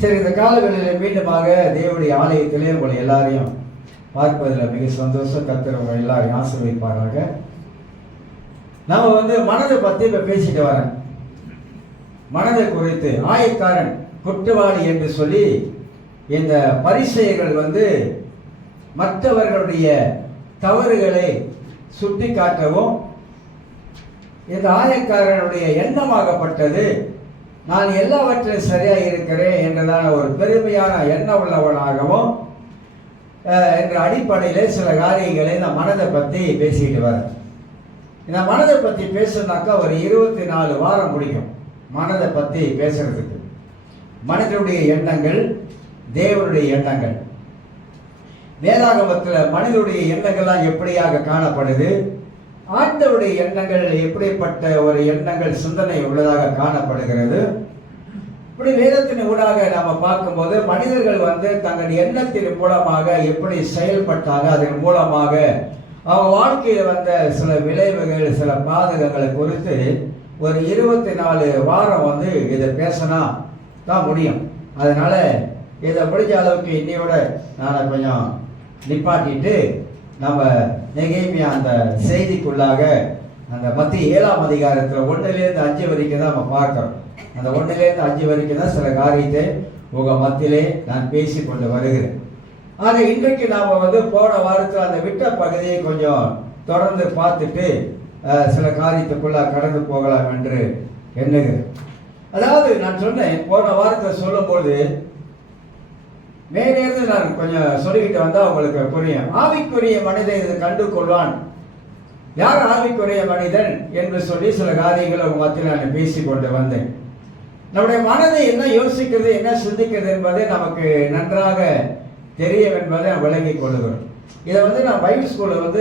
சரி, இந்த காலங்களில் மீண்டுமாக தேவனுடைய ஆலயத்திலே உங்களை எல்லாரையும் பார்ப்பதில் மிக சந்தோஷம். கர்த்தர் உங்களை எல்லாரையும் ஆசீர்வதிப்பாராக. நம்ம மனதை பற்றி இப்போ பேசிட்டு வரேன். மனதை குறித்து ஆயக்காரன் குற்றவாளி என்று சொல்லி இந்த பரிசேயர்கள் மற்றவர்களுடைய தவறுகளை சுட்டி காட்டவும், இந்த ஆயக்காரனுடைய எண்ணமாகப்பட்டது நான் எல்லாவற்றிலும் சரியாக இருக்கிறேன் என்றதான ஒரு பெருமையான எண்ணம் உள்ளவனாகவும் என்ற அடிப்படையில் சில காரியங்களை இந்த மனதை பற்றி பேசிக்கிட்டு வரேன். இந்த மனதை பற்றி பேசுனாக்கா ஒரு 24 வாரம் முடியும் மனதை பற்றி பேசுறதுக்கு. மனிதனுடைய எண்ணங்கள், தேவனுடைய எண்ணங்கள். வேதாகமத்தில் மனிதனுடைய எண்ணங்கள்லாம் எப்படியாக காணப்படுது, ஆண்டவருடைய எண்ணங்கள் எப்படிப்பட்ட ஒரு எண்ணங்கள் சிந்தனை உள்ளதாக காணப்படுகிறது. இப்படி வேதத்தின் ஊடாக நாம் பார்க்கும்போது மனிதர்கள் தங்கள் எண்ணத்தின் மூலமாக எப்படி செயல்பட்டாங்க, அதன் மூலமாக அவங்க வாழ்க்கையில் சில விளைவுகள், சில பாதகங்களை குறித்து ஒரு 24 வாரம் இதை பேசினா தான் முடியும். அதனால இதை முடிஞ்ச அளவுக்கு இன்னையோட நான் கொஞ்சம் நிப்பாட்டிட்டு நம்ம நெகேமியா அந்த செய்திக்குள்ளாக அந்த மத்திய 7ஆம் அதிகாரத்தில் 1-5 வரைக்கும் தான் நம்ம பார்க்கிறோம். அந்த 1-5 வரைக்கும் தான் சில காரியத்தை உங்கள் மத்தியிலே நான் பேசி கொண்டு வருகிறேன். ஆக இன்றைக்கு நாம் போன வாரத்தில் அந்த விட்ட பகுதியை கொஞ்சம் தொடர்ந்து பார்த்துட்டு சில காரியத்துக்குள்ளாக கடந்து போகலாம் என்று எண்ணுகிறேன். அதாவது நான் சொன்னேன், போன வாரத்தில் சொல்லும்போது மேலேருந்து நான் கொஞ்சம் சொல்லிக்கிட்டு வந்தால் உங்களுக்கு புரியும். ஆவிக்குரிய மனிதன் இதை கண்டு கொள்வான். யார் ஆவிக்குரிய மனிதன் என்று சொல்லி சில காரியங்களை உங்க மத்தியில் நான் பேசி கொண்டு வந்தேன். நம்முடைய மனதை என்ன யோசிக்கிறது, என்ன சிந்திக்கிறது என்பதை நமக்கு நன்றாக தெரியும் என்பதை விளங்கி கொள்ளுகிறோம். இதை நான் பைபிள் ஸ்கூலில்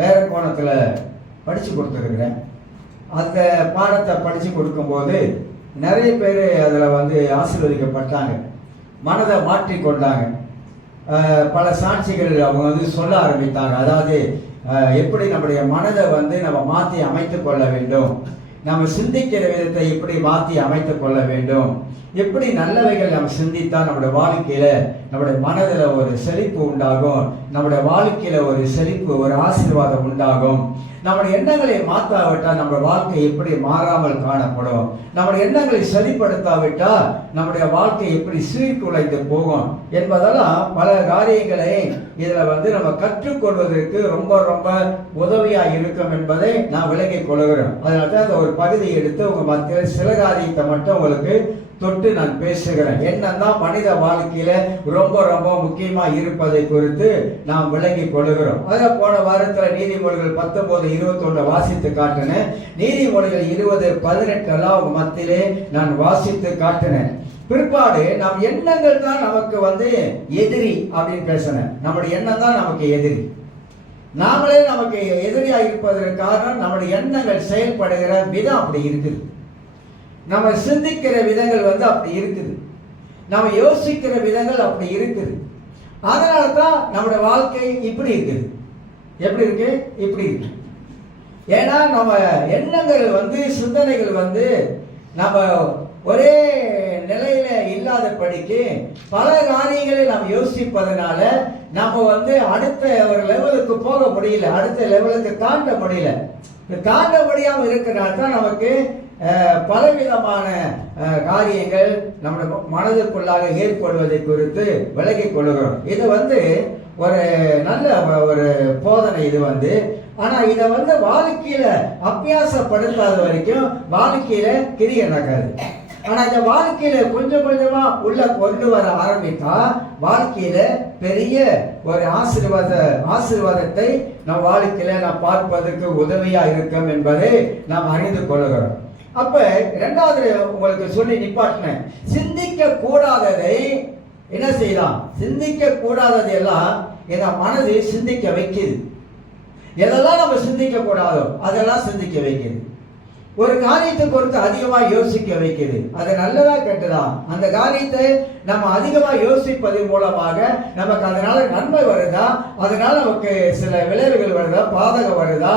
வேற கோணத்தில் படித்து கொடுத்துருக்குறேன். அந்த பாடத்தை படித்து கொடுக்கும்போது நிறைய பேர் அதில் ஆசீர்வதிக்கப்பட்டாங்க, மனதை மாற்றிக்கொண்டாங்க. பல சாட்சிகள் அவங்க சொல்ல ஆரம்பித்தாங்க. அதாவது எப்படி நம்முடைய மனதை நம்ம மாற்றி அமைத்து கொள்ள வேண்டும், நம்ம சிந்திக்கிற விதத்தை எப்படி மாற்றி அமைத்து கொள்ள வேண்டும், எப்படி நல்லவைகள் நம்ம சிந்தித்தால் நம்முடைய வாழ்க்கையில நம்முடைய மனதில் ஒரு செழிப்பு உண்டாகும், நம்முடைய வாழ்க்கையில ஒரு செழிப்பு, ஒரு ஆசீர்வாதம் உண்டாகும். நம்முடைய எண்ணங்களை மாற்றாவிட்டால் நம்முடைய வாழ்க்கை எப்படி மாறாமல் காணப்படும், நம்முடைய எண்ணங்களை சரிப்படுத்தாவிட்டால் நம்முடைய வாழ்க்கை எப்படி சீர்குலைந்து போகும் என்பதெல்லாம் பல காரியங்களை இதில் நம்ம கற்றுக்கொள்வதற்கு ரொம்ப ரொம்ப உதவியாக இருக்கும் என்பதை நான் விளங்கிக் கொள்கிறேன். அதனால தான் அந்த ஒரு பகுதியை எடுத்து உங்க மத்தியில் சில காரியத்தை மட்டும் உங்களுக்கு தொட்டு நான் பேசுகிறேன். என்னதான் மனித வாழ்க்கையில ரொம்ப ரொம்ப முக்கியமா இருப்பதை குறித்து நாம் விளங்கி கொள்ளுகிறோம். அதான் போன வாரத்தில் நீதிமொழிகள் 19:21 வாசித்து காட்டினேன். நீதிமொழிகள் 20:18 உங்க மத்தியிலே நான் வாசித்து காட்டினேன். பிற்பாடு நம் எண்ணங்கள் தான் நமக்கு எதிரி அப்படின்னு பேசினேன். நம்முடைய எண்ணம் தான் நமக்கு எதிரி. நாமளே நமக்கு எதிரியா இருப்பதற்கு காரணம் நம்முடைய எண்ணங்கள் செயல்படுகிற விதம் அப்படி இருக்குது. நம்ம சிந்திக்கிற விதங்கள் அப்படி இருக்குது, நம்ம யோசிக்கிற விதங்கள் அப்படி இருக்குது. அதனால தான் நம்முடைய வாழ்க்கை இப்படி இருக்குது. எப்படி இருக்கு? இப்படி இருக்கு. ஏன்னா நம்ம எண்ணங்கள் சிந்தனைகள் நம்ம ஒரே நிலையில இல்லாதபடிக்கு பல காரியங்களை நாம் யோசிப்பதனால நம்ம அடுத்த ஒரு லெவலுக்கு போக முடியல, அடுத்த லெவலுக்கு தாண்ட முடியல. தாண்ட முடியாமல் இருக்கிறனால தான் நமக்கு பலவிதமான காரியங்கள் நம்முடைய மனதிற்குள்ளாக ஏற்படுவதை குறித்து விலகிக் கொள்கிறோம். இது ஒரு நல்ல ஒரு போதனை. இது ஆனா இதை வாழ்க்கையில அபியாசப்படுத்தாத வரைக்கும் வாழ்க்கையில கிரியை நடக்காது. ஆனா இந்த வாழ்க்கையில கொஞ்சம் கொஞ்சமா உள்ள கொண்டு வர ஆரம்பித்தா வாழ்க்கையில பெரிய ஒரு ஆசீர்வாதத்தை நம் வாழ்க்கையில நாம் பார்ப்பதற்கு உதவியா இருக்கும் என்பதை நாம் அறிந்து கொள்கிறோம். அப்ப இரண்டாவது உங்களுக்கு சொல்லி நிப்பாட்டினேன், சிந்திக்க கூடாததை என்ன செய்யலாம்? சிந்திக்க கூடாதது எல்லாம் எங்க மனதை சிந்திக்க வைக்குது. எதெல்லாம் நம்ம சிந்திக்க கூடாதோ அதெல்லாம் சிந்திக்க வைக்குது. ஒரு காரியத்தை பொறுத்து அதிகமாக யோசிக்க வைக்குது. அது நல்லதா கெட்டதா? அந்த காரியத்தை நம்ம அதிகமாக யோசிப்பது மூலமாக நமக்கு அதனால நன்மை வருதா, அதனால நமக்கு சில விளைவுகள் வருதா, பாதகம் வருதா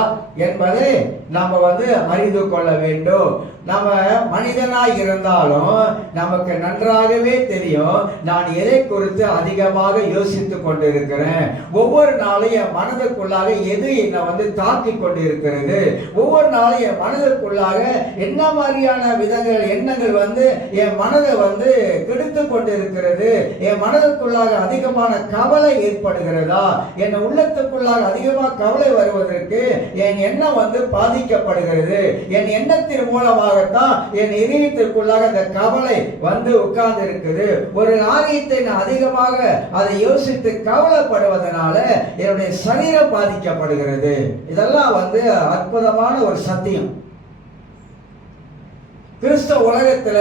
என்பதை நம்ம அறிந்து கொள்ள வேண்டும். நம்ம மனிதனாய் இருந்தாலும் நமக்கு நன்றாகவே தெரியும், நான் எதை குறித்து அதிகமாக யோசித்துக் கொண்டிருக்கிறேன். ஒவ்வொரு நாளும் என் மனதுக்குள்ளாக எது என்னை தாக்கி கொண்டிருக்கிறது, ஒவ்வொரு நாளும் என் மனதுக்குள்ளாக என்ன மாதிரியான விதங்கள் எண்ணங்கள் என் மனதை கெடுத்து கொண்டிருக்கிறது, என் மனதுக்குள்ளாக அதிகமான கவலை ஏற்படுகிறதா, என் உள்ளத்துக்குள்ளாக அதிகமாக கவலை வருவதற்கு என் எண்ணம் பாதிக்கப்படுகிறது. என் எண்ணத்தின் மூலமாக என் இதயத்திற்குள்ளாக அந்த கவலை உட்கார்ந்து இருக்குது. ஒரு காரியத்தை நான் அதிகமாக அதை யோசித்து கவலைப்படுவதனால என்னுடைய சரீரம் பாதிக்கப்படுகிறது. இதெல்லாம் அற்புதமான ஒரு சத்தியம். கிறிஸ்தவ உலகத்துல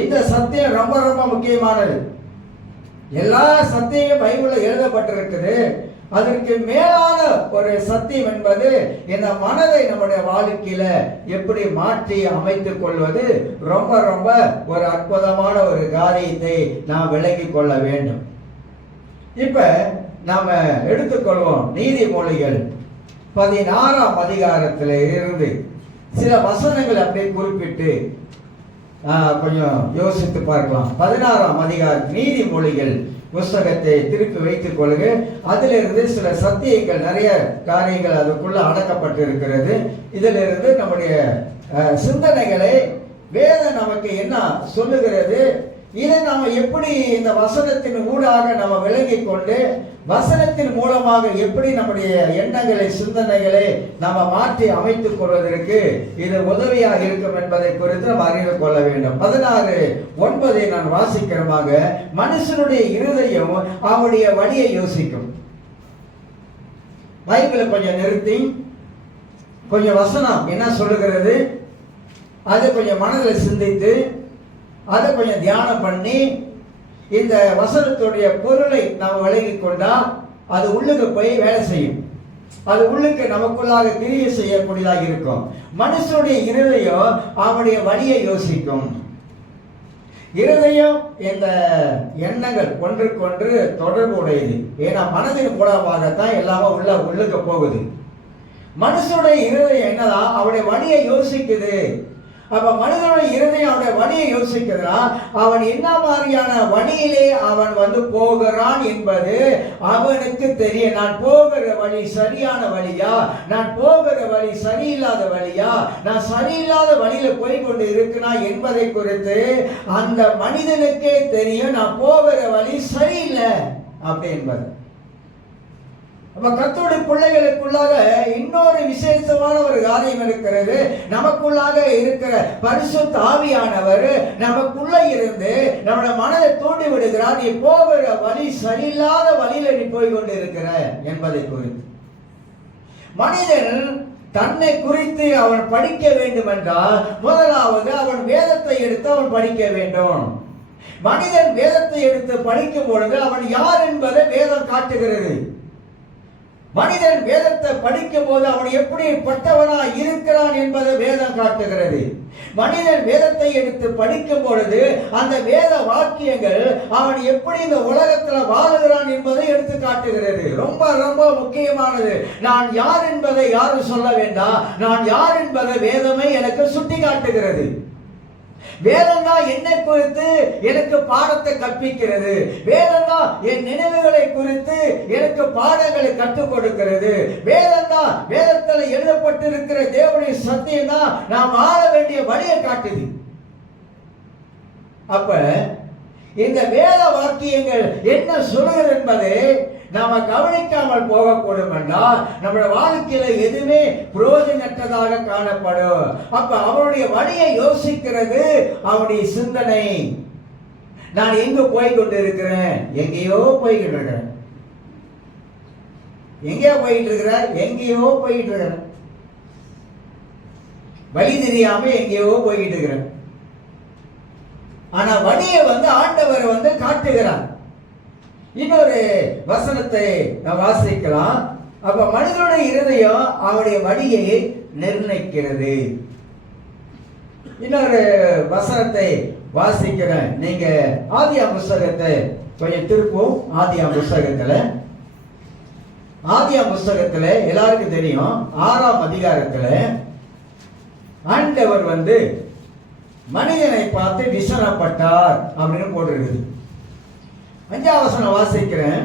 இந்த சத்தியம் ரொம்ப ரொம்ப முக்கியமானது. எல்லா சத்தியம் பைபிள்ல எழுதப்பட்டிருக்குது. அதற்கு மேலான ஒரு சத்தியம் என்பது இந்த மனதை நம்முடைய வாழ்க்கையில எப்படி மாற்றி அமைத்துக் கொள்வது ரொம்ப ரொம்ப ஒரு அற்புதமான ஒரு காரியத்தை நாம் விளங்கிக் கொள்ள வேண்டும். இப்ப நாம எடுத்துக்கொள்வோம் நீதிமொழிகள் 16ஆம் அதிகாரத்தில் இருந்து சில வசனங்கள் அப்படியே குறிப்பிட்டு கொஞ்சம் யோசித்து பார்க்கலாம். 16ஆம் அதிகாரம் நீதிமொழிகள் புஸ்தகத்தை திருப்பி வைத்துக் கொள்ளுங்க. அதிலிருந்து சில சத்தியங்கள், நிறைய காரியங்கள் அதுக்குள்ள அடக்கப்பட்டிருக்கிறது. இதிலிருந்து நம்முடைய சிந்தனைகளை வேதம் நமக்கு என்ன சொல்லுகிறது, இதை நாம எப்படி இந்த வசனத்தின் ஊடாக நம்ம விளங்கிக் கொண்டு வசனத்தின் மூலமாக எப்படி நம்முடைய எண்ணங்களை சிந்தனைகளை நாம மாற்றி அமைத்துக் கொள்வதற்கு இது உதவியாக இருக்கும் என்பதை குறித்து நாம் அறிந்து கொள்ள வேண்டும். 16:9 நான் வாசிக்கிறமாக, மனுஷனுடைய இருதயம் அவனுடைய வழியை யோசிக்கும். பைபிளை கொஞ்சம் நிறுத்தி கொஞ்சம் வசனம் என்ன சொல்லுகிறது அதை கொஞ்சம் மனதில் சிந்தித்து அதை கொஞ்சம் தியானம் பண்ணி இந்த வசனத்துடைய பொருளை நாம் விளங்கி கொண்டா அது உள்ளுக்கு போய் வேலை செய்யும். அது உள்ளுக்கு நமக்குள்ளாக கிரியை செய்யக்கூடியதாக இருக்கும். மனுஷனுடைய இருதயம் அவனுடைய வழியை யோசிக்கும். இருதயம் இந்த எண்ணங்கள் ஒன்றுக்கொன்று தொடர்பு உடையது. ஏன்னா மனதின் மூலமாகத்தான் எல்லாமே உள்ளுக்கு போகுது. மனுஷனுடைய இருதயம் என்னதான் அவனுடைய வழியை யோசிக்குது. அப்ப மனிதனுடைய இருதயம் அவனுடைய வழியை யோசிக்கிறா, அவன் என்ன மாதிரியான வழியிலே அவன் போகிறான் என்பது அவனுக்கு தெரியும். நான் போகிற வழி சரியான வழியா, நான் போகிற வழி சரியில்லாத வழியா, நான் சரியில்லாத வழியில போய் கொண்டு இருக்கிறான் என்பதை குறித்து அந்த மனிதனுக்கே தெரியும். நான் போகிற வழி சரியில்லை அப்படி என்பது. அப்ப கர்த்தருடைய பிள்ளைகளுக்குள்ளாக இன்னொரு விசேஷமான ஒரு காரியம் இருக்கிறது. நமக்குள்ளாக இருக்கிற பரிசுத்த ஆவியானவர் நமக்குள்ள இருந்து நம்முடைய மனதை தூண்டி விடுகிறார். நீ போகிற வழி சரியில்லாத வழியில நீ போய் கொண்டு இருக்கிற என்பதை குறித்து மனிதன் தன்னை குறித்து அவன் படிக்க வேண்டும் என்றால் முதலாவது அவன் வேதத்தை எடுத்து அவன் படிக்க வேண்டும். மனிதன் வேதத்தை எடுத்து படிக்கும் பொழுது அவன் யார் என்பதை வேதம் காட்டுகிறது. மனிதன் வேதத்தை படிக்கும் போது அவன் எப்படி பட்டவனா இருக்கிறான் என்பதை வேதம் காட்டுகிறது. மனிதன் வேதத்தை எடுத்து படிக்கும் பொழுது அந்த வேத வாக்கியங்கள் அவன் எப்படி இந்த உலகத்தில் வாழுகிறான் என்பதை எடுத்து காட்டுகிறது. ரொம்ப ரொம்ப முக்கியமானது. நான் யார் என்பதை யாரும் சொல்ல வேண்டாம், நான் யார் என்பதை வேதமே எனக்கு சுட்டி காட்டுகிறது. வேதம் தான் என்னை குறித்து எனக்கு பாடத்தை கற்பிக்கிறது. வேதம் தான் என் நினைவுகளை குறித்து எனக்கு பாடங்களை கற்றுக் கொடுக்கிறது. வேதம் தான், வேதத்தில் எழுதப்பட்டிருக்கிற தேவனுடைய சத்தியம் தான் நாம் ஆள வேண்டிய வழியை காட்டுது. அப்ப இந்த வேத வாக்கியங்கள் என்ன சொல்லுகிறது என்பதை நாம கவனிக்காமல் போகக்கூடும் என்றால் நம்முடைய வாழ்க்கையில எதுவுமே பிரயோஜனற்றதாக காணப்படும். அப்ப அவனுடைய வழியை யோசிக்கிறது அவனுடைய சிந்தனை. நான் எங்க போய் கொண்டு இருக்கிறேன், எங்கேயோ போய்கிட்டு இருக்கிறேன். எங்கேயோ போயிட்டு இருக்கிறேன், எங்கேயோ போயிட்டு இருக்கிறேன். வழி தெரியாம எங்கேயோ போய்கிட்டு இருக்கிறேன். ஆனா வழியை ஆண்டவர் காட்டுகிறார். இன்னொரு வசனத்தை வாசிக்கலாம். அப்ப மனிதனுடைய இருதயம் அவனுடைய வழியை நிர்ணயிக்கிறது. இன்னொரு வசனத்தை வாசிக்கிறேன். நீங்க ஆதியாகம புஸ்தகத்தை கொஞ்சம் திருப்பவும். ஆதியாகம புஸ்தகத்துல ஆதியாம் புஸ்தகத்துல எல்லாருக்கும் தெரியும் 6ஆம் அதிகாரத்துல ஆண்டவர் மனிதனை பார்த்து விசனப்பட்டார் அப்படின்னு போட்டிருக்குது. 5ஆம் வசனம் வாசிக்கிறேன்.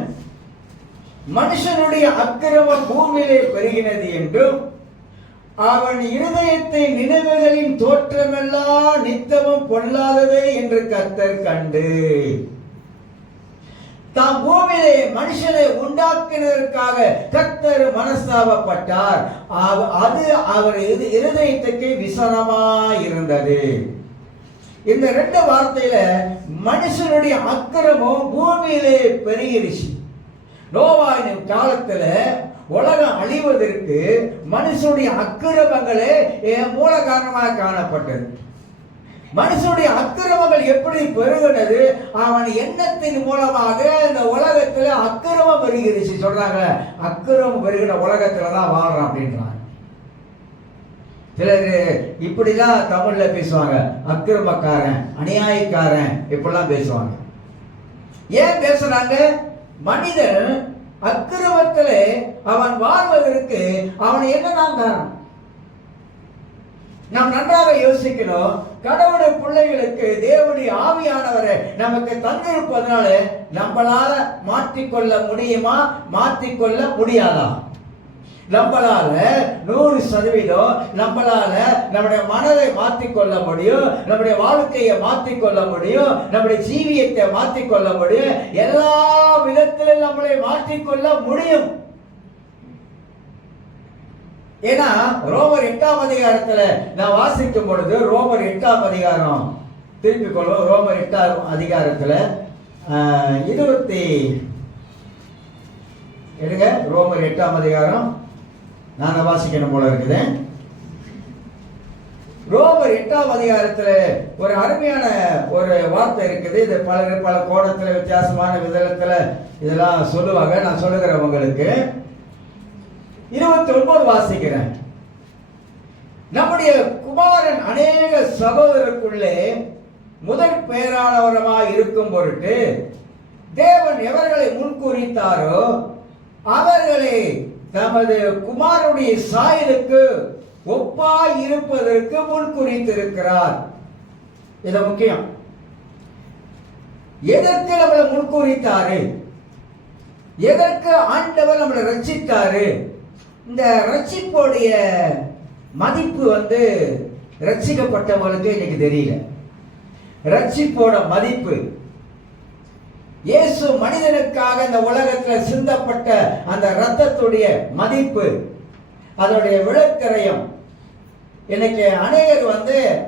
மனுஷனுடைய அக்கிரமம் பூமியிலே பெருகினது என்றும் அவன் இருதயத்தை நினைவுகளின் தோற்றமெல்லாம் நித்தமும் பொல்லாதது என்று கர்த்தர் கண்டு தாம் பூமியிலே மனுஷனை உண்டாக்கினதற்காக கர்த்தர் மனஸ்தாபப்பட்டார். அது அவர் இருதயத்துக்கு விசனமாய் இருந்தது. இந்த 2 வார்த்தையில மனுஷனுடைய அக்கிரமம் பூமியிலே பெருகிருச்சு. நோவாவின் காலத்துல உலகம் அழிவதற்கு மனுஷனுடைய அக்கிரமங்களே மூல காரணமாக காணப்பட்டது. மனுஷனுடைய அக்கிரமங்கள் எப்படி பெருகினது? அவன் எண்ணத்தின் மூலமாக இந்த உலகத்துல அக்கிரமம் பெருகிருச்சு. சொல்றாங்க, அக்கிரமம் பெருகின உலகத்துலதான் வாழ்றான் அப்படின்றாங்க. சிலர் இப்படிலாம் தமிழ்ல பேசுவாங்க, அக்கிரமக்காரன், அநியாயக்காரன், இப்படிலாம் பேசுவாங்க. ஏன் பேசுறாங்க? மனிதன் அக்கிரமத்திலே அவன் வாழ்வதற்கு அவன் என்னதான் காரணம்? நாம் நன்றாக யோசிக்கணும். கடவுளுடைய பிள்ளைகளுக்கு தேவனுடைய ஆவியானவரை நமக்கு தந்திருப்பதனால நம்மளால மாற்றிக்கொள்ள முடியுமா? மாற்றிக்கொள்ள முடியாதா? நம்மளால 100% நம்மளால நம்முடைய மனதை மாற்றிக்கொள்ள முடியும், நம்முடைய வாழ்க்கையை மாற்றிக்கொள்ள முடியும், நம்முடைய ஜீவியத்தை மாற்றிக்கொள்ள முடியும், எல்லா விதத்திலும் நம்மளை மாற்றிக்கொள்ள முடியும். ஏன்னா ரோமர் 8ஆம் அதிகாரத்துல நான் வாசிக்கும் பொழுது, ரோமர் 8ஆம் அதிகாரம் திருப்பிக் கொள்வோம். ரோமர் 8ஆம் அதிகாரத்துல 20 ரோமர் 8ஆம் அதிகாரம் நாங்க வாசிக்கணும் போல இருக்குது. ரோமர் 8ஆம் அதிகாரத்துல ஒரு அருமையான ஒரு வார்த்தை இருக்குது. இது பல கோணத்துல வித்தியாசமான விதத்துல இதெல்லாம் சொல்லுவாங்க. நான் சொல்லுகிறேன் உங்களுக்கு. 29 வாசிக்கிறேன். நம்முடைய குமாரன் அநேக சகோதரருக்குள்ளே முதல் பேரானவரமாய் இருக்கும் பொருட்டு தேவன் எவர்களை முன்குறித்தாரோ அவர்களை தமது குமாரனுடைய சாயலுக்கு ஒப்பாய் இருப்பதற்கு முன்குறித்திருக்கிறார். இது முக்கியம். எதற்கு நம்மளை முன்குறித்தாரு? எதற்கு ஆண்டவர் நம்மளை ரட்சித்தாரு? இந்த ரட்சிப்போடைய மதிப்பு ரட்சிக்கப்பட்டவங்களுக்கு இன்னைக்கு தெரியல. ரட்சிப்போட மதிப்பு, இயேசு மனிதனுக்காக இந்த உலகத்தில் சிந்தப்பட்ட அந்த இரத்தத்துடைய மதிப்பு, அதனுடைய விளக்கரையும் இன்னைக்கு அநேகர்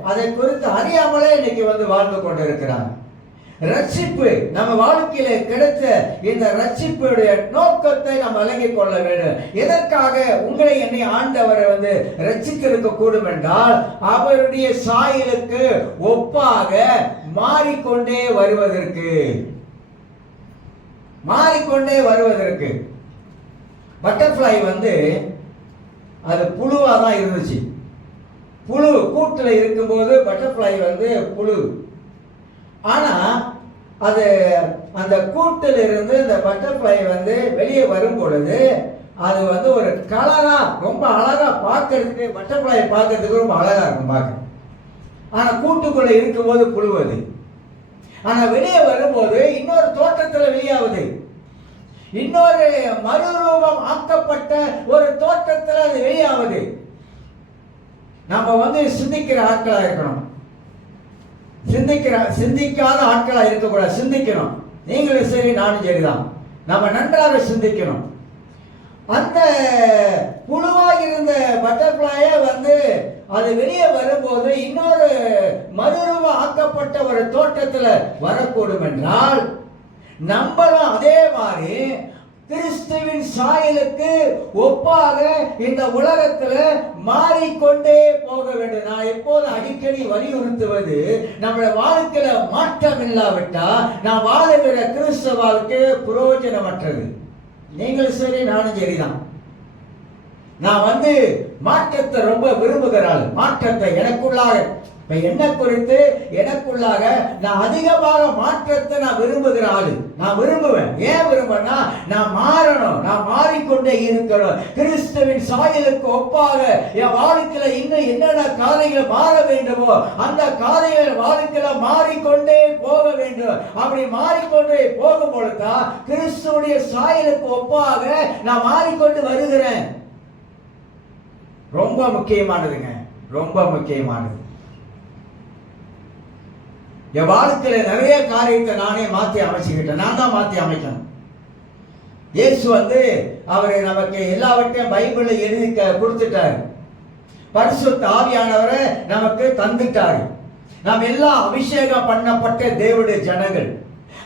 அதை குறித்து அறியாமலே இன்னைக்கு வாழ்ந்து கொண்டிருக்கிறாங்க. ரட்சிப்பு நம்ம வாழ்க்கையில கிடைத்த இந்த ரட்சிப்புடைய நோக்கத்தை நாம் விளங்கிக் கொள்ள வேண்டும். எதற்காக உங்களை என்னை ஆண்டவரை ரட்சித்திருக்க கூடும் என்றால் அவருடைய சாயலுக்கு ஒப்பாக மாறிக்கொண்டே வருவதற்கு. பட்டர்ஃப்ளை அது புழுவா தான் இருந்துச்சு. புழு கூட்டுல இருக்கும்போது பட்டர்ஃப்ளை புழு. ஆனா அது அந்த கூட்டில் இருந்து இந்த பட்டர்ஃப்ளை வெளியே வரும் பொழுது அது ஒரு கலரா ரொம்ப அழகா பார்க்கறதுக்கு, பட்டர்ஃப்ளை பார்க்கறதுக்கு ரொம்ப அழகா இருக்கும் பார்க்க. ஆனா கூட்டுக்குள்ள இருக்கும்போது புழுவது. ஆனா வெளியே வரும்போது இன்னொரு தோற்றத்துல வெளியாகுது. இன்னொரு மறுரூபம் ஆக்கப்பட்ட ஒரு தோற்றத்துல அது வெளியாகுது. நம்ம சிந்திக்கிற ஆட்களா இருக்கணும். சிந்திக்காத ஆட்களா இருக்கக்கூடாது. சிந்திக்கணும். நீங்களும் சரி, நானும் சரிதான். நம்ம நன்றாக சிந்திக்கணும். அந்த புழுவாக இருந்த பட்டர்ஃப்ளைய அது வெளியே வரும்போது இன்னொரு மறுரூபம் ஆக்கப்பட்ட ஒரு தோற்றத்துல வரக்கூடும் என்றால் நம்மளும் அதே மாதிரி கிறிஸ்துவின் சாயலுக்கு ஒப்பாக இந்த உலகத்துல மாறிக்கொண்டே போக வேண்டும். நான் எப்போது அடிக்கடி வலியுறுத்துவது, நம்முடைய வாழ்க்கையில மாற்றம் இல்லாவிட்டா நான் வாழுகிற கிறிஸ்தவ வாழ்க்கை பிரயோஜனமற்றது. நீங்களும் சரி, நானும் சரிதான். நான் மாற்றத்தை ரொம்ப விரும்புகிறாள். மாற்றத்தை எனக்குள்ளாக என்ன குறித்து எனக்குள்ளாக நான் அதிகமாக மாற்றத்தை நான் விரும்புகிற ஆளு. நான் விரும்புவேன். ஏன் விரும்புவேன்னா, நான் மாறணும், நான் மாறிக்கொண்டே இருக்கணும். கிறிஸ்துவின் சாயலுக்கு ஒப்பாக என் வாழ்க்கையில இன்னும் என்னென்ன காரியங்கள் மாற வேண்டுமோ அந்த காரியங்கள் வாழ்க்கையில மாறிக்கொண்டே போக வேண்டும். அப்படி மாறிக்கொண்டே போகும் பொழுதுதான் கிறிஸ்துவுடைய சாயலுக்கு ஒப்பாக நான் மாறிக்கொண்டு வருகிறேன். ரொம்ப முக்கியமானதுங்க, ரொம்ப முக்கியமானது. என் வாழ்க்கையில நிறைய காரியத்தை நானே மாற்றி அமைச்சுக்கிட்டேன். நான் தான் மாற்றி அமைக்கணும். இயேசு அவரை நமக்கு எல்லாவற்றையும் பைபிள்ல எழுதி கொடுத்துட்டாரு. பரிசுத்த ஆவியானவரை நமக்கு தந்துட்டாரு. நாம் எல்லாம் அபிஷேகம் பண்ணப்பட்ட தேவனுடைய ஜனங்கள்.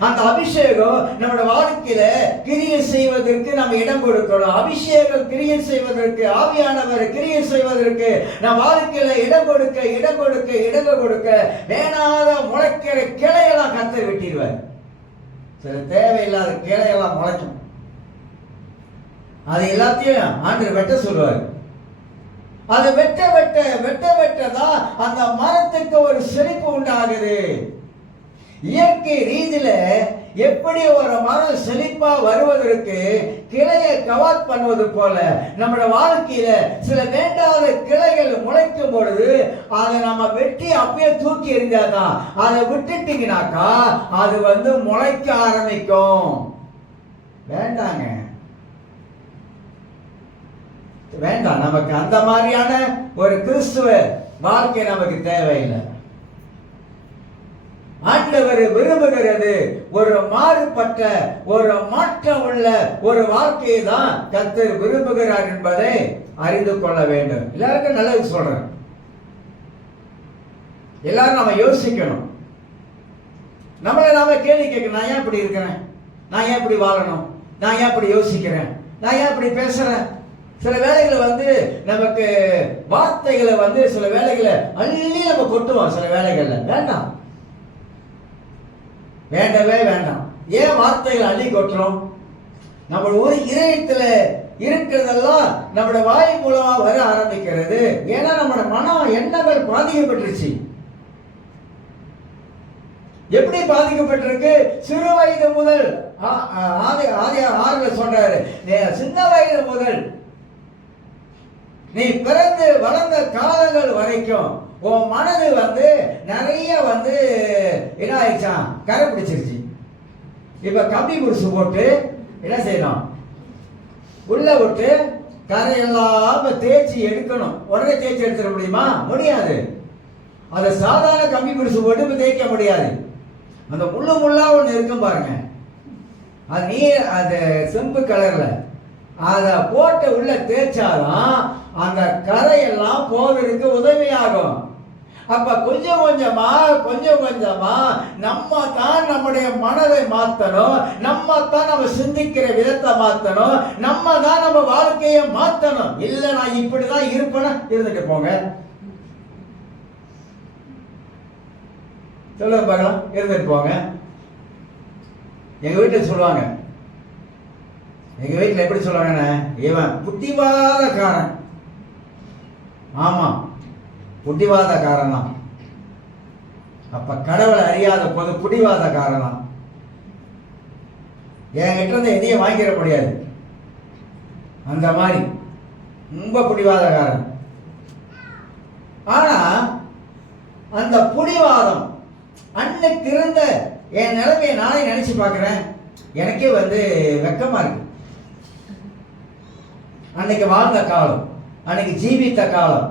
அந்த அபிஷேகம் நம்முடைய வாழ்க்கையில கிரியை செய்வதற்கு நாம் இடம் கொடுக்கணும். அபிஷேகம் கிரியை செய்வதற்கு, ஆவியானவர் கிரியை செய்வதற்கு நம் வாழ்க்கையில இடம் கொடுக்க இடம் கொடுக்க இடம் கொடுக்க வேணாத முளைக்கிற கிளையெல்லாம் கர்த்தர் வெட்டிடுவார். சில தேவையில்லாத கிளையெல்லாம் முளைக்கும். அது எல்லாத்தையும் ஆண்டவர் வெட்ட சொல்லுவார். அது வெட்ட வெட்ட வெட்ட வெட்டதான் அந்த மரத்துக்கு ஒரு செழிப்பு உண்டாகுது. இயற்கை ரீதியில எப்படி ஒரு மரம் செழிப்பா வருவதற்கு கிளையை கவர் பண்ணுவது போல நம்முடைய வாழ்க்கையில சில வேண்டாத கிளைகள் முளைக்கும் பொழுது அதை நம்ம வெட்டி அப்படியே தூக்கி எறிஞ்சாதான், அதை விட்டுட்டீங்கன்னாக்கா அது முளைக்க ஆரம்பிக்கும். வேண்டாங்க, வேண்டாம். நமக்கு அந்த மாதிரியான ஒரு கிறிஸ்துவ வாழ்க்கை நமக்கு தேவையில்லை. ஆண்டவர் விரும்புகிறது ஒரு மாறுபட்ட, ஒரு மாற்றம் உள்ள ஒரு வாழ்க்கையை தான் கர்த்தர் விரும்புகிறார் என்பதை அறிந்து கொள்ள வேண்டும். எல்லாருக்கும் நல்லது சொல்றேன். எல்லாரும் நம்ம யோசிக்கணும். நம்மளை நாம கேள்வி கேட்கணும். நான் ஏன் இப்படி இருக்கிறேன்? நான் ஏன் இப்படி வாழணும்? நான் ஏன் இப்படி யோசிக்கிறேன்? நான் ஏன் இப்படி பேசுறேன்? சில வேலைகளை நமக்கு வார்த்தைகளை சில வேலைகளை அள்ளி நம்ம கொட்டுவோம். சில வேலைகள்ல வேண்டாம், வேண்டவே வேண்டாம். ஏன் வார்த்தைகளை அள்ளி கொட்டுறோம்? நம்ம ஒரு இதயத்துல இருக்கிறதெல்லாம் நம்முடைய வாய் மூலமா வர ஆரம்பிக்கிறது. ஏன்னா நம்மளோட மனம் எண்ணங்கள் பாதிக்கப்பட்டுருச்சு. எப்படி பாதிக்கப்பட்டிருக்கு? சிறு வயது முதல் ஆறுல சொல்றாரு, சின்ன வயது முதல் நீ பிறந்து வளர்ந்த காலங்கள் வரைக்கும் உன் மனது நிறைய என்ன ஆயிடுச்சான், கரை பிடிச்சிருச்சு. இப்ப கம்பி குடிசு போட்டு என்ன செய்யணும்? உள்ள விட்டு கரையெல்லாம் தேய்ச்சி எடுக்கணும். உடனே தேய்ச்சி எடுத்துட முடியுமா? முடியாது. அதை சாதாரண கம்பி குடிசு போட்டு தேய்க்க முடியாது. அந்த முள்ளு முள்ளா ஒன்று இருக்கும் பாருங்க, அது நீர், அது செம்பு கலர்ல, அதை போட்டு உள்ள தேய்ச்சாதான் அந்த கரையெல்லாம் போவதற்கு உதவியாகும். அப்ப கொஞ்சம் கொஞ்சமா நம்ம தான் நம்முடைய மனதை மாத்தணும். நம்ம தான் நம்ம சிந்திக்கிற விதத்தை மாத்தணும். நம்ம தான் நம்ம வாழ்க்கையை மாத்தணும். இல்ல நான் இப்படிதான் இருப்பேன்னா இருந்துட்டு போங்க, சொல்லுங்க பார்க்கலாம், இருந்துட்டு போங்க. எங்க வீட்டுல சொல்லுவாங்க, எங்க வீட்டுல எப்படி சொல்லுவாங்கன்னா, இவன் புத்திவாதக்காரன். ஆமா, புத்திவாதக்காரன் தான். அப்ப கடவுளை அறியாத போது புடிவாதக்காரன் தான். என்கிட்ட இருந்து எதையும் வாங்கிட முடியாது. அந்த மாதிரி ரொம்ப புடிவாதக்காரன். ஆனா அந்த புடிவாதம் அன்னைக்கு இருந்த என் நிலைமையை நானே நினைச்சு பார்க்கிறேன். எனக்கே வெக்கமா இருக்கு. அன்னைக்கு வாழ்ந்த காலம், அன்னைக்கு ஜீவித்த காலம்,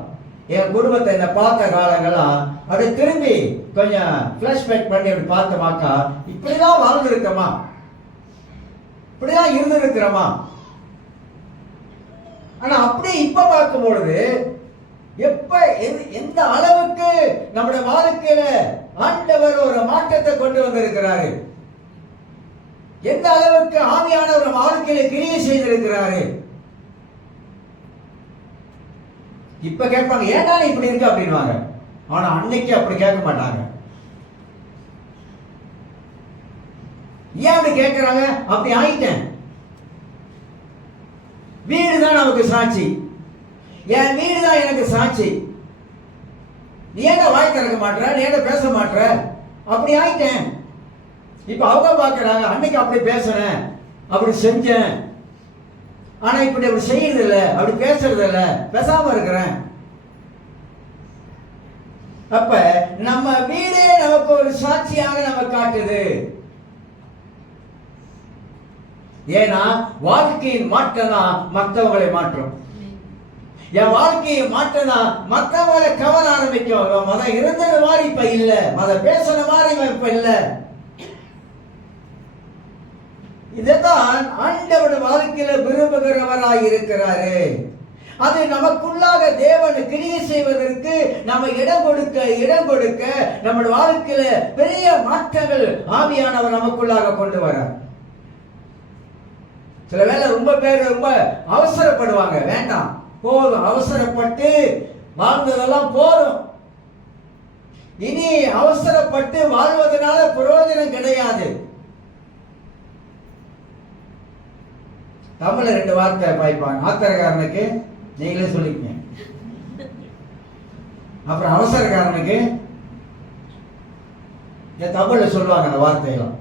என் குடும்பத்தை என்ன பார்த்த காலங்கள்லாம் அப்படி திரும்பி கொஞ்சம் பிளாஷ்பேக் பண்ணி அப்படி பார்த்தமாக்கா, இப்படிதான் வாழ்ந்துருக்கமா, இப்படிதான் இருந்திருக்கிறோமா. ஆனா அப்படியே இப்ப பார்க்கும் பொழுது எப்ப எந்த அளவுக்கு நம்முடைய வாழ்க்கையில ஆண்டவர் ஒரு மாற்றத்தை கொண்டு வந்திருக்கிறாரு, எந்த அளவுக்கு ஆவியானவர் வாழ்க்கையில கிரியை செய்திருக்கிறாரு. இப்ப கேட்பாங்க, ஏன்டா இப்படி இருக்கு அப்படின்வாங்க. ஆனா அன்னைக்கு அப்படி கேட்க மாட்டாங்க. ஏன் அப்படி கேட்கிறாங்க? அப்படி ஆயிட்டேன். வீடு தான் நமக்கு சாட்சி. என் வீடு தான் எனக்கு சாட்சி. நீ ஏன்டா வாய் திறக்க மாட்டற, நீ ஏன்டா பேச மாட்டற, அப்படி ஆயிட்டேன். இப்ப அவங்க பாக்குறாங்க, அன்னைக்கு அப்படி பேசுனேன், அப்படி செஞ்சேன், ஆனா இப்படி அப்படி செய்யறது இல்ல, அப்படி பேசுறது இல்ல, பேசாம இருக்கிறேன். அப்ப நம்ம வீடே நமக்கு ஒரு சாட்சியாக நம்ம காட்டுது. ஏன்னா வாழ்க்கையின் மாற்றம் தான் மற்றவங்களை மாற்றும். என் வாழ்க்கையை மாற்றினா மற்றவங்களை கவர ஆரம்பிக்கும். மதம் இருந்தது மாதிரி இப்ப இல்ல, மதம் பேசுன மாதிரி இப்ப இல்ல. இதுதான் ஆண்டவர் வாழ்க்கையில விரும்புகிறவராய் இருக்கிறாரு. அது நமக்குள்ளாக தேவன் கிரியை செய்வதற்கு நம்ம இடம் கொடுக்க நம்ம வாழ்க்கையில பெரிய மாற்றங்கள் ஆவியானவர் நமக்குள்ளாக கொண்டு வரார். சில வேளை ரொம்ப பேர் ரொம்ப அவசரப்படுவாங்க. வேண்டாம், போதும், அவசரப்பட்டு வாழ்ந்ததெல்லாம் போதும், இனி அவசரப்பட்டு வாழ்வதனால பிரயோஜனம் கிடையாது. தமிழ்ல 2 வார்த்தை பாய்ப்பாங்க. ஆத்திரக்காரனுக்கு நீங்களே சொல்லிக்கங்க, அப்புறம் அவசரக்காரனுக்கு தமிழ்ல சொல்லுவாங்க அந்த வார்த்தையெல்லாம்.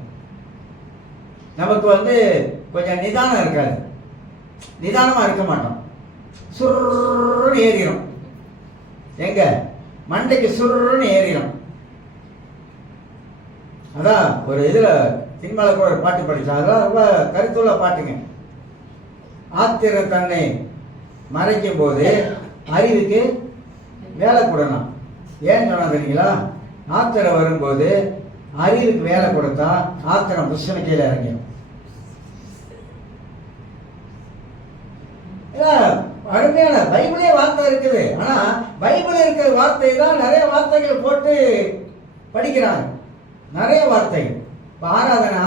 நமக்கு கொஞ்சம் நிதானம் இருக்காது, நிதானமா இருக்க மாட்டோம். சுருன்னு ஏறிடும், எங்க மண்டைக்கு சுருன்னு ஏறிடும். அதான் ஒரு இதுல சினிமால கூட ஒரு பாட்டு படிச்சா, அதெல்லாம் ரொம்ப கருத்துள்ள பாட்டுங்க. ஆத்திரம் தன்னை மறைக்கும் போது அறிவுக்கு வேலை கொடுக்கணும். ஏன் சொன்னா தெரியுங்களா? ஆத்திரம் வரும்போது அறிவுக்கு வேலை கொடுத்தா ஆத்திரம் புஷ்ண கீழே இறங்கிடும். அருமையான பைபிளே வார்த்தை இருக்குது. ஆனா பைபிள் இருக்கிற வார்த்தை தான் நிறைய வார்த்தைகள் போட்டு படிக்கிறாங்க, நிறைய வார்த்தைகள். ஆராதனை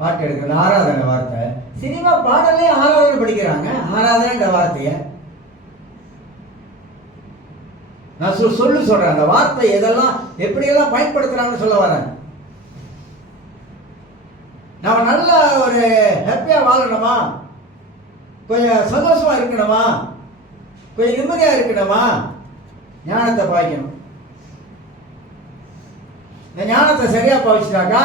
பாட்டு எடுக்கிற ஆராதனை வார்த்தை, சினிமா பாடலே ஆராதனை படிக்கிறாங்க. ஆராதனை வார்த்தைய நான் சொல்றேன். அந்த வார்த்தை எதெல்லாம் எப்படியெல்லாம் பயன்படுத்துறாங்கன்னு சொல்ல வரேன். நம்ம நல்ல ஒரு ஹாப்பியா வாழணுமா, கொஞ்சம் சந்தோஷமா இருக்கணுமா, கொஞ்சம் நிம்மதியா இருக்கணுமா, ஞானத்தை பாய்க்கணும். இந்த ஞானத்தை சரியா பாவிச்சிட்டாக்கா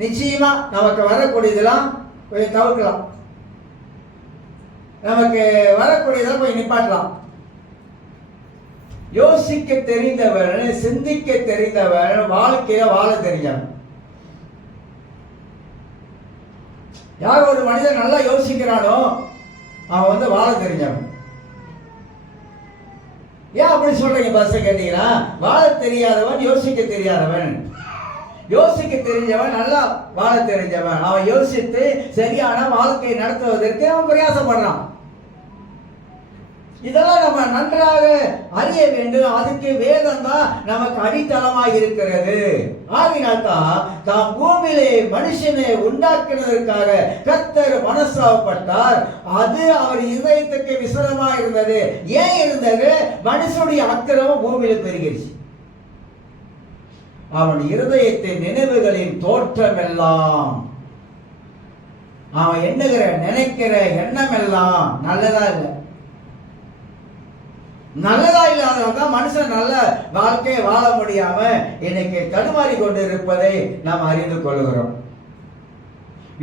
நிச்சயமா நமக்கு வரக்கூடியதெல்லாம் கொஞ்சம் தவிர்க்கலாம், நமக்கு வரக்கூடியதெல்லாம் கொஞ்சம் நிப்பாட்டலாம். யோசிக்க தெரிந்தவன், சிந்திக்க தெரிந்தவன், வாழ்க்கையில வாழ தெரிஞ்சவன். யார் ஒரு மனிதன் நல்லா யோசிக்கிறானோ அவன் வாழ தெரிஞ்சவன். ஏன் அப்படி சொல்றீங்க பஸ் கேட்டீங்கன்னா, வாழ தெரியாதவன் யோசிக்க தெரியாதவன். யோசிக்க தெரிஞ்சவன் நல்லா வாழ தெரிஞ்சவன். அவன் யோசித்து சரியான வாழ்க்கை நடத்துவதற்கு அவன் பிரயாசப்படுறான். இதெல்லாம் நம்ம நன்றாக அறிய வேண்டும். அதுக்கு வேதம் தான் நமக்கு அடித்தளமாக இருக்கிறது. ஆகினால்தான் தாம் பூமியிலே மனுஷனை உண்டாக்குவதற்காக கர்த்தர் மனஸ்தாபப்பட்டார். அது அவர் இதயத்துக்கு விசலமாக இருந்தது. ஏன் இருந்தது? மனுஷனுடைய அக்கிரமம் பூமியில பெருகிடுச்சு. அவன் இருதயத்தின் நினைவுகளின் தோற்றம் எல்லாம், அவன் எண்ணுகிற நினைக்கிற எண்ணம் எல்லாம் நல்லதா இல்லை. நல்லதா இல்லாதவன் மனுஷன் நல்ல வாழ்க்கையை வாழ முடியாம இன்னைக்கு தடுமாறி கொண்டு இருப்பதை நாம் அறிந்து கொள்கிறோம்.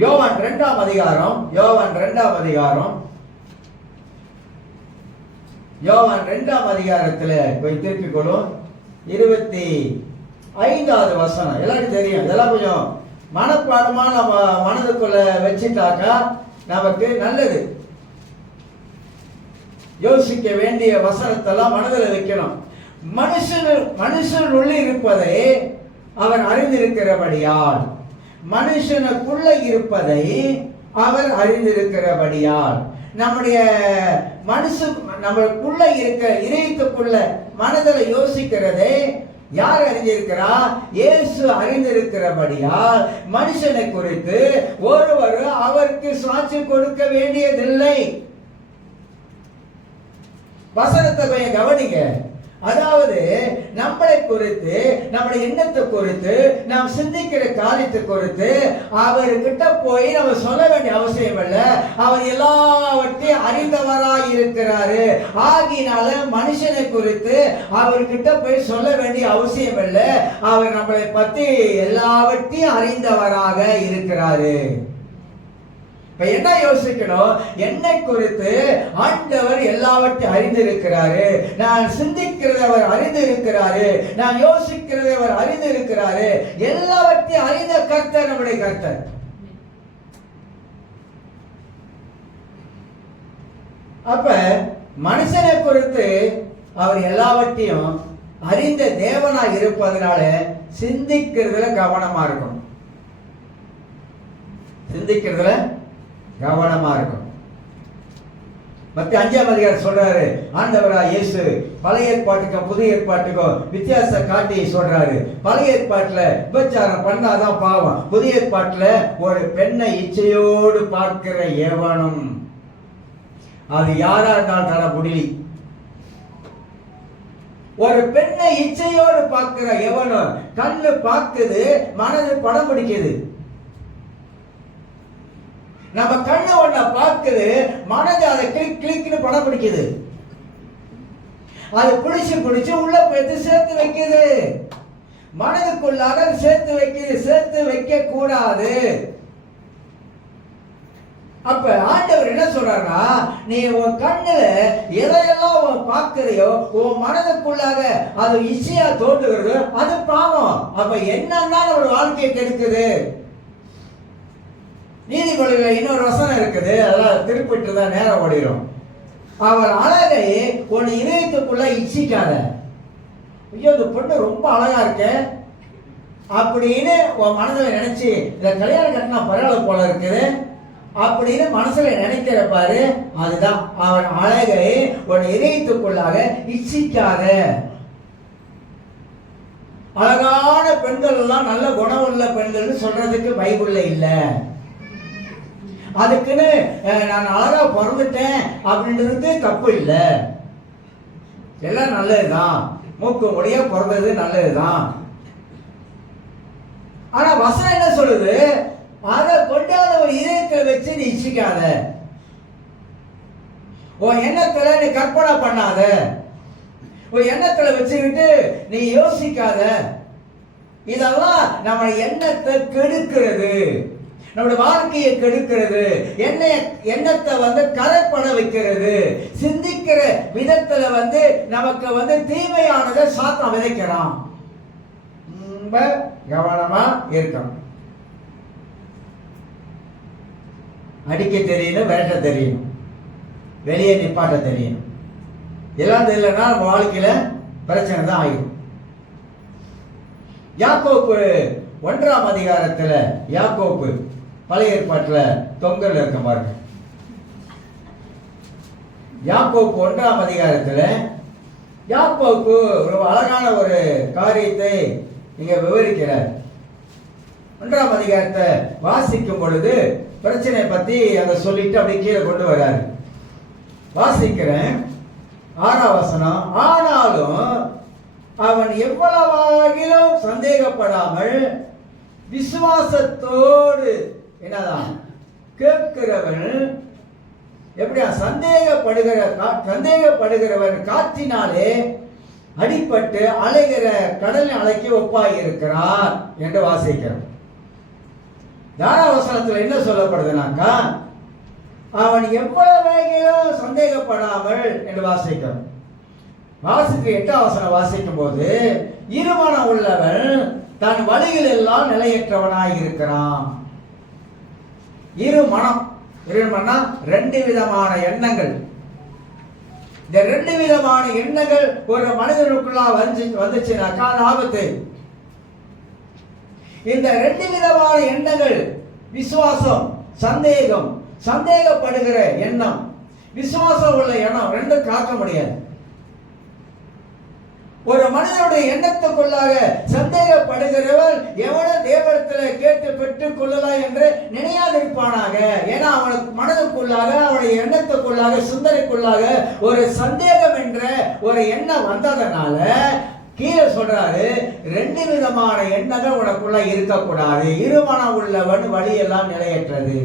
யோவான் 2ஆம் அதிகாரம், யோவான் 2ஆம் அதிகாரத்துல போய் திருப்பிக் கொள்ளும். 25வது வசனம் எல்லாருக்கும் தெரியும். இதெல்லாம் கொஞ்சம் மனப்பாடமா நம்ம மனதுக்குள்ள வச்சுட்டாக்கா நமக்கு நல்லது. யோசிக்க வேண்டிய வசனத்தெல்லாம் மனதில் வைக்கணும். மனுஷன் உள்ளே இருப்பதை அவர் அறிந்திருக்கிறபடியால், மனுஷனுக்குள்ள இருப்பதை அவர் அறிந்திருக்கிறபடியால், நம்முடைய நம்மளுக்குள்ள இருக்கிற இதயத்துக்குள்ள மனதில் யோசிக்கிறதை யார் அறிந்திருக்கிறா? இயேசு அறிந்திருக்கிறபடியால் மனுஷனை குறித்து ஒருவர் அவருக்கு சாட்சி கொடுக்க வேண்டியதில்லை. வசனத்தை கொஞ்சம் கவனிங்க. அதாவது நம்மளை குறித்து, நம்முடைய எண்ணத்தை குறித்து, நாம் சிந்திக்கிற காரியத்தை குறித்து அவர்கிட்ட போய் நம்ம சொல்ல வேண்டிய அவசியம் இல்லை. அவர் எல்லாவற்றையும் அறிந்தவராய் இருக்கிறாரு. ஆகினால மனுஷனை குறித்து அவர்கிட்ட போய் சொல்ல வேண்டிய அவசியம் இல்லை. அவர் நம்மளை பத்தி எல்லாவற்றையும் அறிந்தவராக இருக்கிறாரு. இப்ப என்ன யோசிக்கணும்? என்னை குறித்து ஆண்டவர் எல்லாவற்றையும் அறிந்திருக்கிறாரு. நான் சிந்திக்கிறத அவர் அறிந்திருக்கிறாரு. நான் யோசிக்கிறத அவர் அறிந்திருக்கிறாரு. எல்லாவற்றையும் அறிந்த கர்த்தர் நம்முடைய கர்த்தர். அப்ப மனுஷனை குறித்து அவர் எல்லாவற்றையும் அறிந்த தேவனாய் இருப்பதனால சிந்திக்கிறதுல கவனமா இருக்கும். சிந்திக்கிறதுல கவனமா இருக்கும். மத்திய 5ஆம் அதிகாரம் சொல்றாரு, ஆண்டவராய் இயேசு பழைய ஏற்பாட்டுக்கும் புதிய ஏற்பாட்டுக்கும் வித்தியாசம் காட்டி சொல்றாரு. பழைய ஏற்பாட்டுல விபச்சாரம் பண்ணாதான் பாவம். புதிய ஏற்பாட்டுல ஒரு பெண்ணை இச்சையோடு பார்க்கிற எவனும், அது யாரா இருந்தாலும் தர முடியல. ஒரு பெண்ணை இச்சையோடு பார்க்கிற எவனும், கண்ணு பார்க்குது, மனது படம் பிடிக்குது. நம்ம கண்ணு ஒண்ண பார்க்குது, மனது அதை கிளிக் கிளிக்னு படம் பிடிக்குது. அது பிடிச்சு உள்ள போய் சேர்த்து வைக்குது. மனதுக்குள்ளாக சேர்த்து வைக்குது. சேர்த்து வைக்க கூடாது. அப்ப ஆண்டவர் என்ன சொல்றாருன்னா, நீ உன் கண்ணுல எதையெல்லாம் பார்க்கிறியோ, உன் மனதுக்குள்ளாக அது இச்சையா தோன்றுகிறது, அது பாவம். அப்ப என்னன்னா ஒரு வாழ்க்கையை கெடுக்குது. நீதிமொழியில இன்னொரு வசனம் இருக்குது, அதெல்லாம் திருப்பிட்டு தான் நேரம் ஓடிடும். அவர் அழகை உன் இதயத்துக்குள்ள இச்சிக்காத. ஐயோ இந்த பொண்ணு ரொம்ப அழகா இருக்க அப்படின்னு உன் மனதில் நினைச்சு, இந்த கல்யாணம் கட்டினா பரவாயில்ல போல இருக்குது அப்படின்னு மனசுல நினைக்கிற பாரு, அதுதான் அவன் அழகை உன் இதயத்துக்குள்ளாக இச்சிக்காத. அழகான பெண்கள் எல்லாம் நல்ல குணம் உள்ள பெண்கள் சொல்றதுக்கு பைபிள்ல இல்லை. அதுக்குன்னு நான் அழகா பிறந்துட்டேன் அப்படின்றது தப்பு இல்லை. எல்லாம் நல்லதுதான். மூக்கு முடிய பிறந்தது நல்லதுதான். ஆனா வசனம் என்ன சொல்லுது? அதை கொண்டாத ஒரு இதயத்தில் வச்சு நீ இச்சிக்காத. உன் எண்ணத்துல நீ கற்பனை பண்ணாத. உன் எண்ணத்துல வச்சுக்கிட்டு நீ யோசிக்காத. இதெல்லாம் நம்ம எண்ணத்தை கெடுக்கிறது, நம்முடைய வாழ்க்கையை கெடுக்கிறது. எண்ணத்தை கரைப்பட வைக்கிறது. சிந்திக்கிற விதத்துல நமக்கு தீமையானதை சாத்தான் விதைக்கிறான். ரொம்ப கவனமா இருக்கணும். அடிக்க தெரியணும், விரட்ட தெரியணும், வெளியே நிப்பாட்ட தெரியணும். எல்லாம் தெரியலன்னா நம்ம வாழ்க்கையில பிரச்சனை தான் ஆகும். யாக்கோப்பு 1ஆம் அதிகாரத்துல, யாக்கோப்பு பழைய ஏற்பாட்டுல தொங்கல் இருக்க பாருங்க. யாக்கோப்பு 1ஆம் அதிகாரத்துல யாக்கோப்பு ஒரு அழகான ஒரு காரியத்தை இங்க விவரிக்கிறார். 1ஆம் அதிகாரத்தை வாசிக்கும் பொழுது பிரச்சனை பத்தி அங்க சொல்லிட்டு அப்படி கீழே கொண்டு வர்றாரு. வாசிக்கிறேன் 6ஆம் வசனம். ஆனாலும் அவன் எவ்வளவாகிலும் சந்தேகப்படாமல் விசுவாசத்தோடு என்னதான் கேட்கிறவன் எப்படியா சந்தேகப்படுகிறவன் காற்றினாலே அடிபட்டு அலைகிற கடல் அலைக்கு ஒப்பாய் இருக்கிறார் என்று வாசிக்கிறோம். தாராவசனத்தில் என்ன சொல்லப்படுதுனாக்கா, அவன் எவ்வளவு சந்தேகப்படாமல் என்று வாசிக்கிறோம். வாசிக்கு 8ஆம் வசனம் வாசிக்கும் போது, இருமனம் உள்ளவன் தன் வழியில் எல்லாம் நிலையற்றவனாய் இருக்கிறான். இருமனம், ரெண்டு விதமான எண்ணங்கள். இந்த ரெண்டு விதமான எண்ணங்கள் ஒரு மனிதனுக்குள்ளா வந்துச்சுனாக்கா அது ஆபத்து. இந்த ரெண்டு விதமான எண்ணங்கள், விசுவாசம், சந்தேகம், சந்தேகப்படுகிற எண்ணம், விசுவாசம் உள்ள எண்ணம் ரெண்டும் காக்க முடியாது. ஒரு மனிதனுடைய எண்ணத்துக்குள்ளாக சந்தேகப்படுகிறவன் எவனும் தேவனிடத்தில் கேட்டு பெற்றுக் கொள்ளலாம் என்று நினையாதிருப்பானாக. ஏன்னா அவனுக்கு மனதுக்குள்ளாக, அவனுடைய எண்ணத்துக்குள்ளாக, சிந்தனைக்குள்ளாக ஒரு சந்தேகம் என்ற என்ற ஒரு எண்ணம் வந்ததனால கீழே சொல்றாரு, 2 விதமான எண்ணங்கள் உனக்குள்ள இருக்கக்கூடாது. இருமனம் உள்ளவன் வழியெல்லாம் நிலையற்றது.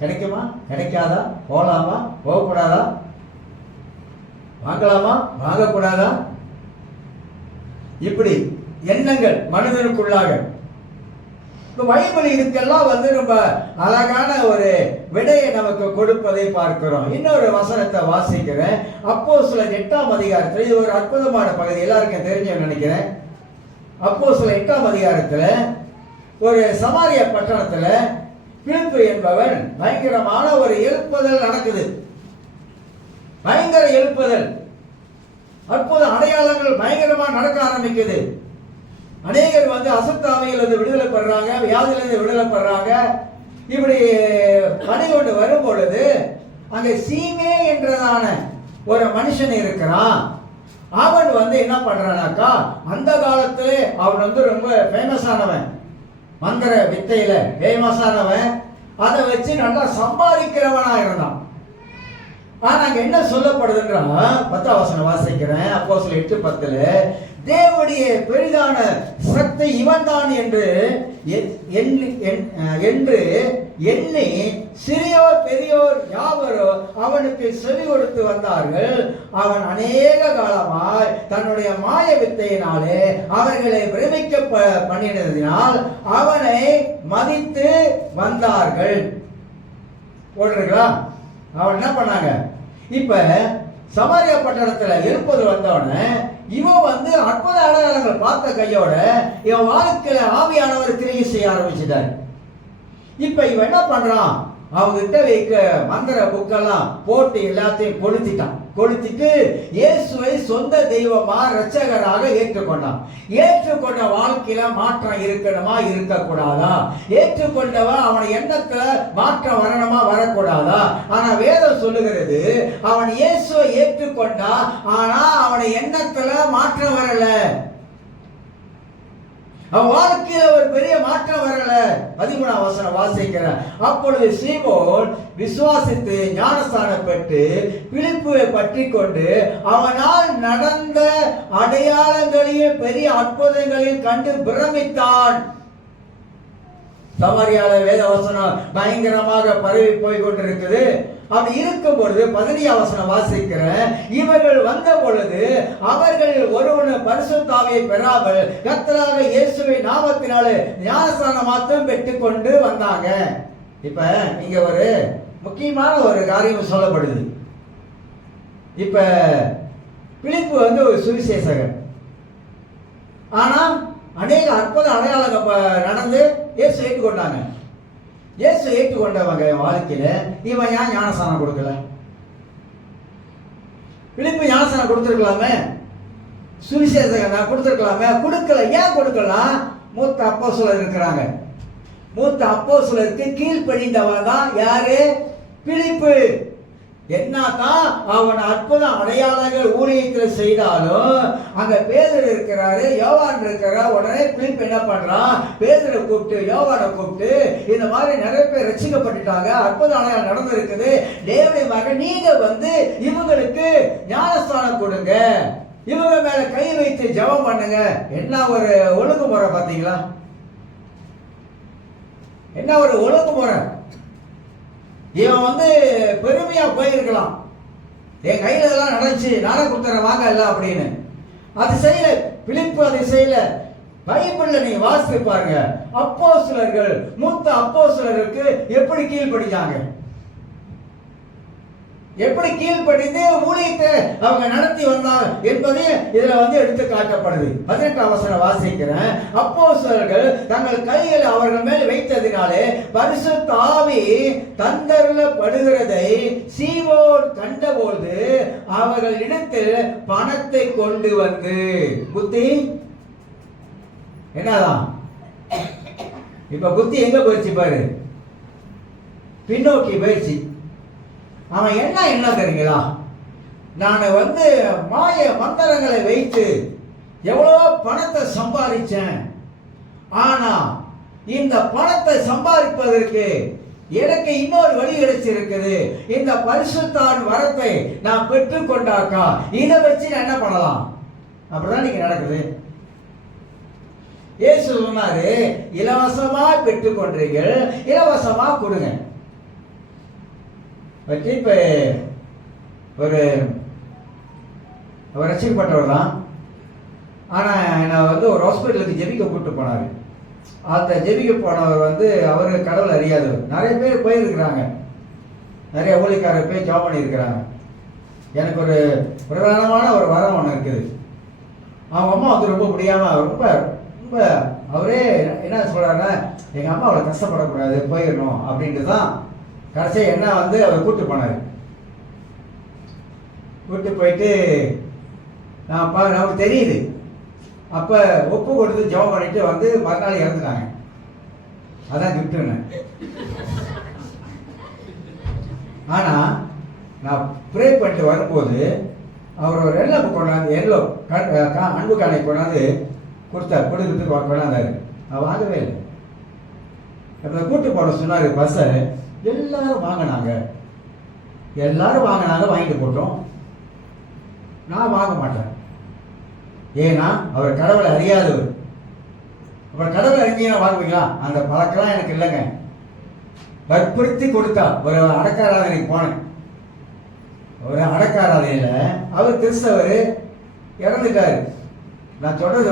கிடைக்குமா? கிடைக்காதா? போலாமா? போகக்கூடாதா? வாங்கலாமா? வாங்கக்கூடாதா? இப்படி எண்ணங்கள் மனிதனுக்குள்ளாக. பைபிள் இதுக்கெல்லாம் ரொம்ப அழகான ஒரு விடையை நமக்கு கொடுப்பதை பார்க்கிறோம். இன்னொரு வசனத்தை வாசிக்கிறேன். அப்போஸ்தலர் 8ஆம் அதிகாரத்தில், இது ஒரு அற்புதமான பகுதி, எல்லாருக்கும் தெரிஞ்சு நினைக்கிறேன். அப்போஸ்தலர் 8ஆம் அதிகாரத்தில் ஒரு சமாரிய பட்டணத்தில் பிலிப்பு என்பவன் பயங்கரமான ஒரு எழுப்புதல் நடக்குது. பயங்கர எழுப்புதல், அற்புத அடையாளங்கள் பயங்கரமா நடக்க ஆரம்பிக்குது. அநேகர் அசுத்தாவியிலிருந்து விடுதலை பெறாங்க, வியாதியிலிருந்து விடுதலை பெறாங்க. இப்படி பணி கொண்டு வரும் பொழுது அங்க சீமே என்றதான ஒரு மனுஷன் இருக்கிறான். அவன் என்ன பண்றானாக்கா, அந்த காலத்துல அவன் ரொம்ப ஃபேமஸ் ஆனவன், மந்திர வித்தையில ஃபேமஸ் ஆனவன். அதை வச்சு நல்லா சம்பாதிக்கிறவனா இருந்தான். ஆனா அங்க என்ன சொல்லப்படுதுன்றா, 10ஆம் வசனம் வாசிக்கிறேன். அப்போஸ்தலர் 8:10, தேவனுடைய பெரிதான சக்தி இவன் தான் என்று எண்ணி சிறியோர் பெரியோர் யாவரோ அவனுக்கு செவி கொடுத்து வந்தார்கள். அவன் அநேக காலமாய் தன்னுடைய மாய வித்தையினாலே அவர்களை பிரமிக்க பண்ணினதினால் அவனை மதித்து வந்தார்கள். போடுறீங்களா? அவன் என்ன பண்ணாங்க, இப்ப சமாரியா பட்டணத்துல எழுப்பது வந்தவன இவன் அற்புத அடையாளங்கள் பார்த்த கையோட இவன் வாழ்க்கையில ஆவியானவர் கிரியை செய்ய ஆரம்பிச்சுட்டார். இப்ப இவன் என்ன பண்றான், அவங்கிட்ட வைக்க மந்திர புக்கெல்லாம் போட்டு எல்லாத்தையும் கொளுத்திட்டு இயேசுவை சொந்த தெய்வமா இரட்சகராக ஏற்றுக்கொண்டான். ஏற்றுக்கொண்ட வாழ்க்கையில மாற்றம் இருக்கணுமா இருக்கக்கூடாதா? ஏற்றுக்கொண்டவன் அவன் எண்ணத்துல மாற்றம் வரணுமா வரக்கூடாதா? ஆனா வேதம் சொல்லுகிறது, அவன் இயேசுவை ஏற்றுக்கொண்டா, ஆனா அவனை எண்ணத்துல மாற்றம் வரல, அவன் வாழ்க்கையில ஒரு பெரிய மாற்றம் வரல. 13ஆம் வசனம் வாசிக்கிறார். அப்பொழுது சீமோன் விசுவாசித்து ஞானஸ்நானம் பெற்று பிலிப்புவை பற்றி கொண்டு அவனால் நடந்த அடையாளங்களையும் பெரிய அற்புதங்களையும் கண்டு பிரமித்தான். சமாரியால வேத வசனம் பயங்கரமாக பரவி போய் கொண்டிருக்குது. அப்படி இருக்கும் பொழுது 15ஆம் வசனம் வாசிக்கிறேன். இவர்கள் வந்த பொழுது அவர்கள் ஒருவன் பரிசுத்த ஆவியை பெறாமல் கர்த்தராகிய இயேசுவின் நாமத்தினாலே ஞானஸ்நானம் மாத்திரம் பெற்றுக் கொண்டு வந்தாங்க. இப்ப இங்க ஒரு முக்கியமான ஒரு காரியம் சொல்லப்படுது. இப்ப பிலிப்பு ஒரு சுவிசேஷகர். ஆனா அநேக அற்புத அடையாளங்கள் நடந்து இயேசு ஏற்றுக்கொண்டாங்க. இயேசு ஏற்றுக்கொண்டவங்க வாழ்க்கையில இவன் ஏன் ஞானஸ்நானம் கொடுக்கல? பிலிப்பு ஞானஸ்நானம் கொடுத்திருக்கலாமே, சுவிசேஷகன் கொடுத்திருக்கலாமே, கொடுக்கல. ஏன் கொடுக்கலாம்? மூத்த அப்போஸ்தலர் இருக்கிறாங்க. மூத்த அப்போஸ்தலருக்கு கீழ்ப்படிந்தவன் தான் யாரு? பிலிப்பு. என்னதான் அவன் அற்புத அடையாளங்கள் ஊழியத்தில் செய்தாலும் அங்க பேதுரு இருக்கிறாரு, யோவான் இருக்கிறார். உடனே பிலிப்பு என்ன பண்றான், பேதுரை கூப்பிட்டு யோவானை கூப்பிட்டு இந்த மாதிரி நிறைய பேர் ரட்சிக்கப்பட்டுட்டாங்க, அற்புத அடையாளம் நடந்திருக்குது, தேவனுடைய மகன் நீங்க இவங்களுக்கு ஞானஸ்தானம் கொடுங்க, இவங்க மேல கை வைத்து ஜெபம் பண்ணுங்க. என்ன ஒரு ஒழுங்குமுறை பாத்தீங்களா? என்ன ஒரு ஒழுங்குமுறை! இவன் பெருமையா போயிருக்கலாம், என் கையில இதெல்லாம் நடந்துச்சு, நானே கொடுத்துறேன் வாங்க இல்ல அப்படின்னு. அது செய்யல பிலிப்பு, அது செய்யல. பைபிள்ல நீங்க வாசித்து பாருங்க, அப்போஸ்தலர்கள் மூத்த அப்போஸ்தலருக்கு எப்படி கீழ்ப்படிஞ்சாங்க, எப்படி கீழ்ப்படிந்து ஊழியத்தை அவங்க நடத்தி வந்தாங்க என்பதை இதுல எடுத்து காட்டப்படுது. 18ஆம் வசனம் வாசிக்கிறேன். அப்போஸ்தலர்கள் தங்கள் கையில் அவர்கள் மேல் வைத்ததினாலே பரிசுத்த ஆவி தந்தரப்படுகிறதை சீமோன் கண்டபோது அவர்கள் இடத்தில் பணத்தை கொண்டு வந்து புத்தி என்னதான் இப்ப புத்தி எங்க போயிடுச்சு பாரு, பின்னோக்கி போயிடுச்சு. அவன் என்ன தெரியுங்களா, நான் மாய மந்திரங்களை வைத்து எவ்வளவு பணத்தை சம்பாதிச்சேன், ஆனா இந்த பணத்தை சம்பாதிப்பதற்கு எனக்கு இன்னொரு வழி கிடைச்சிருக்குது. இந்த பரிசுத்தாவின் வரத்தை நான் பெற்றுக்கொண்டாக்கா இதை வச்சு நான் என்ன பண்ணலாம்? அப்படிதான் நீங்க நடக்குது. இயேசு சொன்னாரு, இலவசமா பெற்றுக்கொண்டீர்கள், இலவசமா கொடுங்க. இப்ப ஒரு ரசிக்கப்பட்டவர் தான். ஆனா நான் ஒரு ஹாஸ்பிட்டலுக்கு ஜெபிக்க கூப்பிட்டு போனாரு. அந்த ஜெபிக்க போனவர் அவரு கடவுள் அறியாதவர். நிறைய பேர் போயிருக்கிறாங்க, நிறைய ஊழியக்காரர் போய் ஜாப் பண்ணியிருக்கிறாங்க. எனக்கு ஒரு பிரதானமான ஒரு வரம் ஒன்று இருக்குது. அவங்க அம்மா ரொம்ப முடியாம ரொம்ப ரொம்ப அவரே என்ன சொல்றாருன்னா, எங்க அம்மா அவளை கஷ்டப்படக்கூடாது, போயிடணும் அப்படின்ட்டு தான் கடைசியாக என்ன அவர் கூப்பிட்டு போனார். கூப்பிட்டு போயிட்டு நான் அவருக்கு தெரியுது. அப்போ ஒப்பு கொடுத்து ஜெபம் பண்ணிட்டு மறுநாள் இறந்துட்டாங்க. அதான் கிஃப்ட்டுன்னு. ஆனால் நான் ப்ரே பண்ணிட்டு வரும்போது அவர் ஒரு எல்லோ கொண்டாந்து அன்பு காணை கொண்டாந்து கொடுக்கறதுக்கு கொண்டாந்தாரு. நான் வாங்கவே இல்லை. அப்போ கூட்டு போட சொன்னார். பஸ்ஸை எல்லாரும் வாங்கினாங்க, வாங்கிட்டு போட்டோம். நான் வாங்க மாட்டேன். ஏன்னா அவர் கடவுளை அறியாதவர். அப்புறம் கடவுளை அறிஞ்சீங்கன்னா வாங்குவீங்களா? அந்த பழக்கெல்லாம் எனக்கு இல்லைங்க. வற்புறுத்தி கொடுத்தா ஒரு அடக்காராதனைக்கு போனேன். ஒரு அடக்காராதனையில் அவர் கிறிஸ்தவர் இறந்துட்டாரு. நான் சொல்றது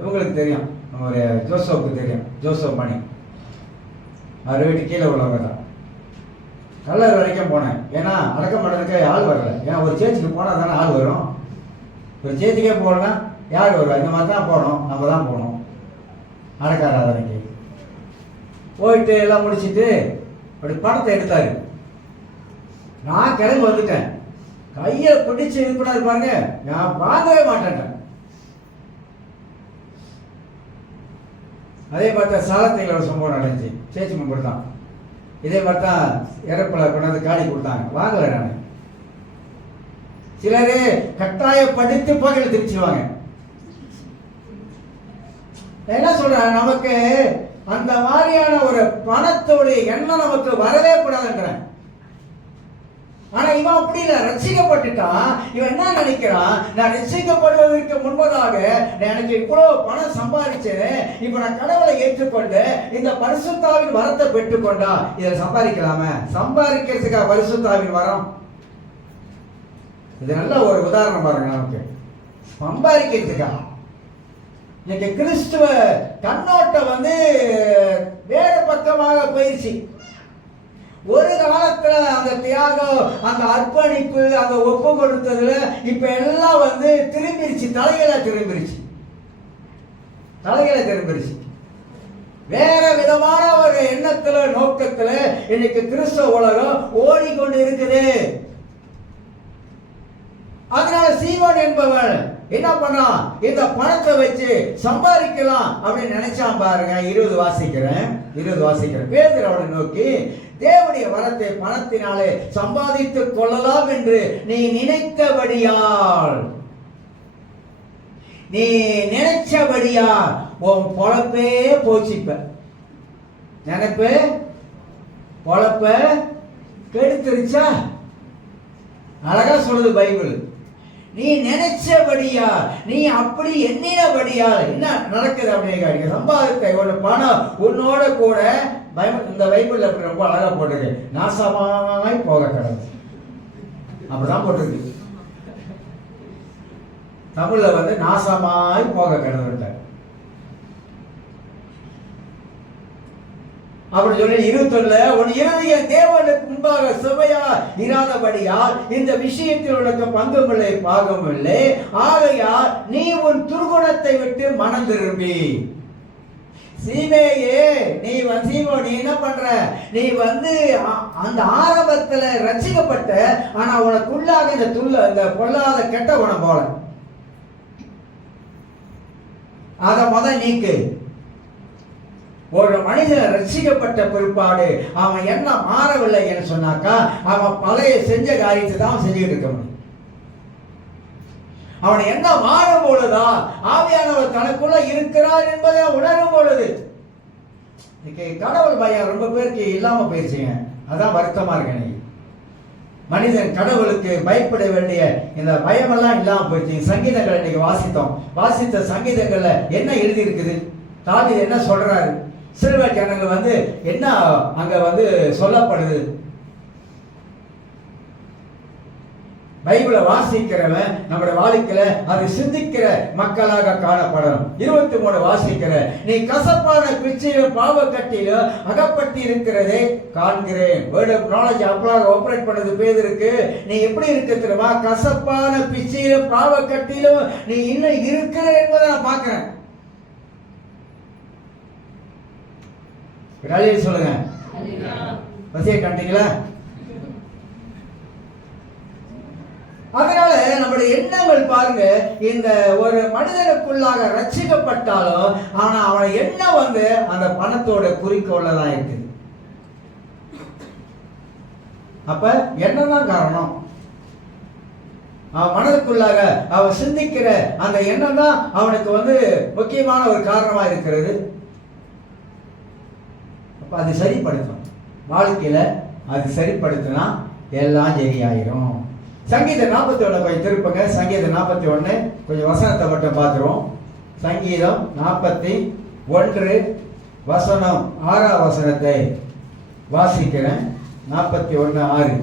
இவங்களுக்கு தெரியும், ஒரு ஜோசப்புக்கு தெரியும், ஜோசப் மணி. அவர் வீட்டு கீழே உள்ளவங்க தான். கல்லர் வரைக்கும் போனேன். ஏன்னா அடக்கம் பண்ணுறதுக்கு ஆள் வரல. ஏன்னா ஒரு சேர்ச்சுக்கு போனால் தானே ஆள் வரும். ஒரு சேர்த்துக்கே போகலன்னா யார் வருவா? இந்த மாதிரி தான் போகணும், நம்ம தான் போகணும் அடக்காராதனைக்கு. போயிட்டு எல்லாம் முடிச்சுட்டு அப்படி பணத்தை எடுத்தாரு. நான் கிளம்பி வந்துட்டேன். கையை பிடிச்சு இது பண்ணாரு பாருங்க, நான் வாங்கவே மாட்டேன். அதே மாதிரி தான் சாலத்தையில் ஒரு சம்பவம் நடந்துச்சு. சேச்சி மெம்பர் தான். இதே மாதிரி தான் இறப்பில் கொண்டாந்து காடி கொடுத்தாங்க. வாங்கலை நான். சிலரே கட்டாயப்படுத்தி பகல் திருச்சுவாங்க. என்ன சொல்றேன், நமக்கு அந்த மாதிரியான ஒரு பணத்தோடைய எண்ணம் நமக்கு வரவே கூடாதுங்கிறேன். ஆனா இவன் அப்படி இல்லை, ரசிக்கப்பட்டுட்டான். இவன் என்ன நினைக்கிறான், நான் ரசிக்கப்படுவதற்கு முன்பதாக எனக்கு இவ்வளவு பணம் சம்பாதிச்சேன், இப்ப நான் கடவுளை ஏற்றுக்கொண்டு இந்த பரிசுத்தாவின் வரத்தை பெற்றுக்கொண்டா இதை சம்பாதிக்கலாமே. சம்பாதிக்கிறதுக்கா பரிசுத்தாவின் வரம்? இது நல்ல ஒரு உதாரணம் பாருங்க. நமக்கு சம்பாதிக்கிறதுக்கா இன்னைக்கு கிறிஸ்துவ கண்ணோட்டம் வேறு பக்கமாக போயிடுச்சு. ஒரு காலத்துல அந்த தியாகம், அந்த அர்ப்பணிப்பு, அந்த ஒப்பு கொடுத்ததுல இப்ப எல்லாம் திரும்பிருச்சு, தலைகளை திரும்பிருச்சு. வேற விதமான ஒரு எண்ணத்துல, நோக்கத்துல இன்னைக்கு கிறிஸ்தவ உலகம் ஓடிக்கொண்டு இருக்குது. அதனால சீமோன் என்பவன் என்ன பண்ணான், இந்த பணத்தை வச்சு சம்பாதிக்கலாம் அப்படின்னு நினைச்சான் பாருங்க. 20 வாசிக்கிறேன். பேதுரு அவனை நோக்கி, தேவனுடைய வரத்தை பணத்தினாலே சம்பாதித்துக் கொள்ளலாம் என்று நீ நினைத்தபடியால் உன் பொழப்பே போச்சுப்ப. நினைப்பு பொழப்ப கெடுத்துருச்சா? அழகா சொல்லுது பைபிள். நீ நினைச்சபடியா, நீ அப்படி எண்ணினபடியா என்ன நடக்குது அப்படின்னு சம்பாதித்த ஒரு பணம் உன்னோட கூட இந்த பைபிள்ல ரொம்ப அழகா போட்டிருக்கு, நாசமாய் போக கடவுள். அப்படிதான் போட்டிருக்கு தமிழ்ல. நாசமாய் போக கடவுள் அப்படி சொல்லி 21 உன் இறுதிய தேவனுக்கு முன்பாக சுவையா இராதபடியால் இந்த விஷயத்தில் உனக்கு பங்கும் இல்லை பாகம் இல்லை. ஆகையால் நீ உன் துர்குணத்தை விட்டு மனம் திரும்பி. சீமேயே, நீ என்ன பண்ற, நீ அந்த ஆரம்பத்துல ரட்சிக்கப்பட்ட, ஆனா உனக்குள்ளாக இந்த பொல்லாத கெட்ட குணம் போல அத நீக்கு. ஒரு மனிதன் ரட்சிக்கப்பட்ட பிற்பாடு அவன் என்ன மாறவில்லை என்று சொன்னாக்கா, அவன் பழைய செஞ்ச காரியத்தை தான் செஞ்சுட்டு இருக்க முடியும். அவன் என்ன மாறும் பொழுதா ஆவியானவர் தனக்குள்ள இருக்கிறார் என்பதை உணரும் பொழுது. இன்னைக்கு கடவுள் பயம் ரொம்ப பேருக்கு இல்லாம போயிடுச்சுங்க. அதான் வருத்தமா இருக்கு. இன்னைக்கு மனிதன் கடவுளுக்கு பயப்பட வேண்டிய இந்த பயமெல்லாம் இல்லாம போயிடுச்சு. சங்கீதங்களை இன்னைக்கு வாசித்த சங்கீதங்கள்ல என்ன எழுதி இருக்குது, தாவீது என்ன சொல்றாரு, சிறுவர் ஜனங்கள் என்ன அங்க சொல்லப்படுது. பைபிளை வாசிக்கிறவன் நம்முடைய வாழ்க்கையில அதை சிந்திக்கிற மக்களாக காணப்படணும். 23 வாசிக்கிற, நீ கசப்பான பிச்சையிலும் பாவ கட்டிலும் அகப்பட்டு இருக்கிறதை காண்கிறேன். வேர்ட் ஆஃப் நாலேஜ் அப்பளாக ஆபரேட் பண்ணது பேதுருக்கு. நீ எப்படி இருக்க தெரியுமா? கசப்பான பிச்சையிலும் பாவ கட்டிலும் நீ இன்னும் இருக்கிற என்பதை நான் பார்க்கிறேன். சொல்லுங்க, பசியை கண்டீங்களா? அதனால நம்முடைய எண்ணங்கள் பாருங்க, இந்த ஒரு மனிதனுக்குள்ளாக ரட்சிக்கப்பட்டாலும் ஆனா அவன் எண்ணம் அந்த பணத்தோட குறிக்கோள்ல தான் இருக்குது. அப்ப எண்ணம் தான் காரணம். அவன் மனதுக்குள்ளாக அவன் சிந்திக்கிற அந்த எண்ணம் தான் அவனுக்கு முக்கியமான ஒரு காரணமா இருக்கிறது. அப்ப அது சரிப்படுத்தும் வாழ்க்கையில, அது சரிப்படுத்தினா எல்லாம் சரியாயிரும். சங்கீதம் 41 கொஞ்சம் திருப்புங்க. சங்கீதம் 41 கொஞ்சம் வசனத்தை மட்டும் பார்த்துருவோம். சங்கீதம் 41 வசனம் 6ஆம் வசனத்தை வாசிக்கிறேன். 41:6.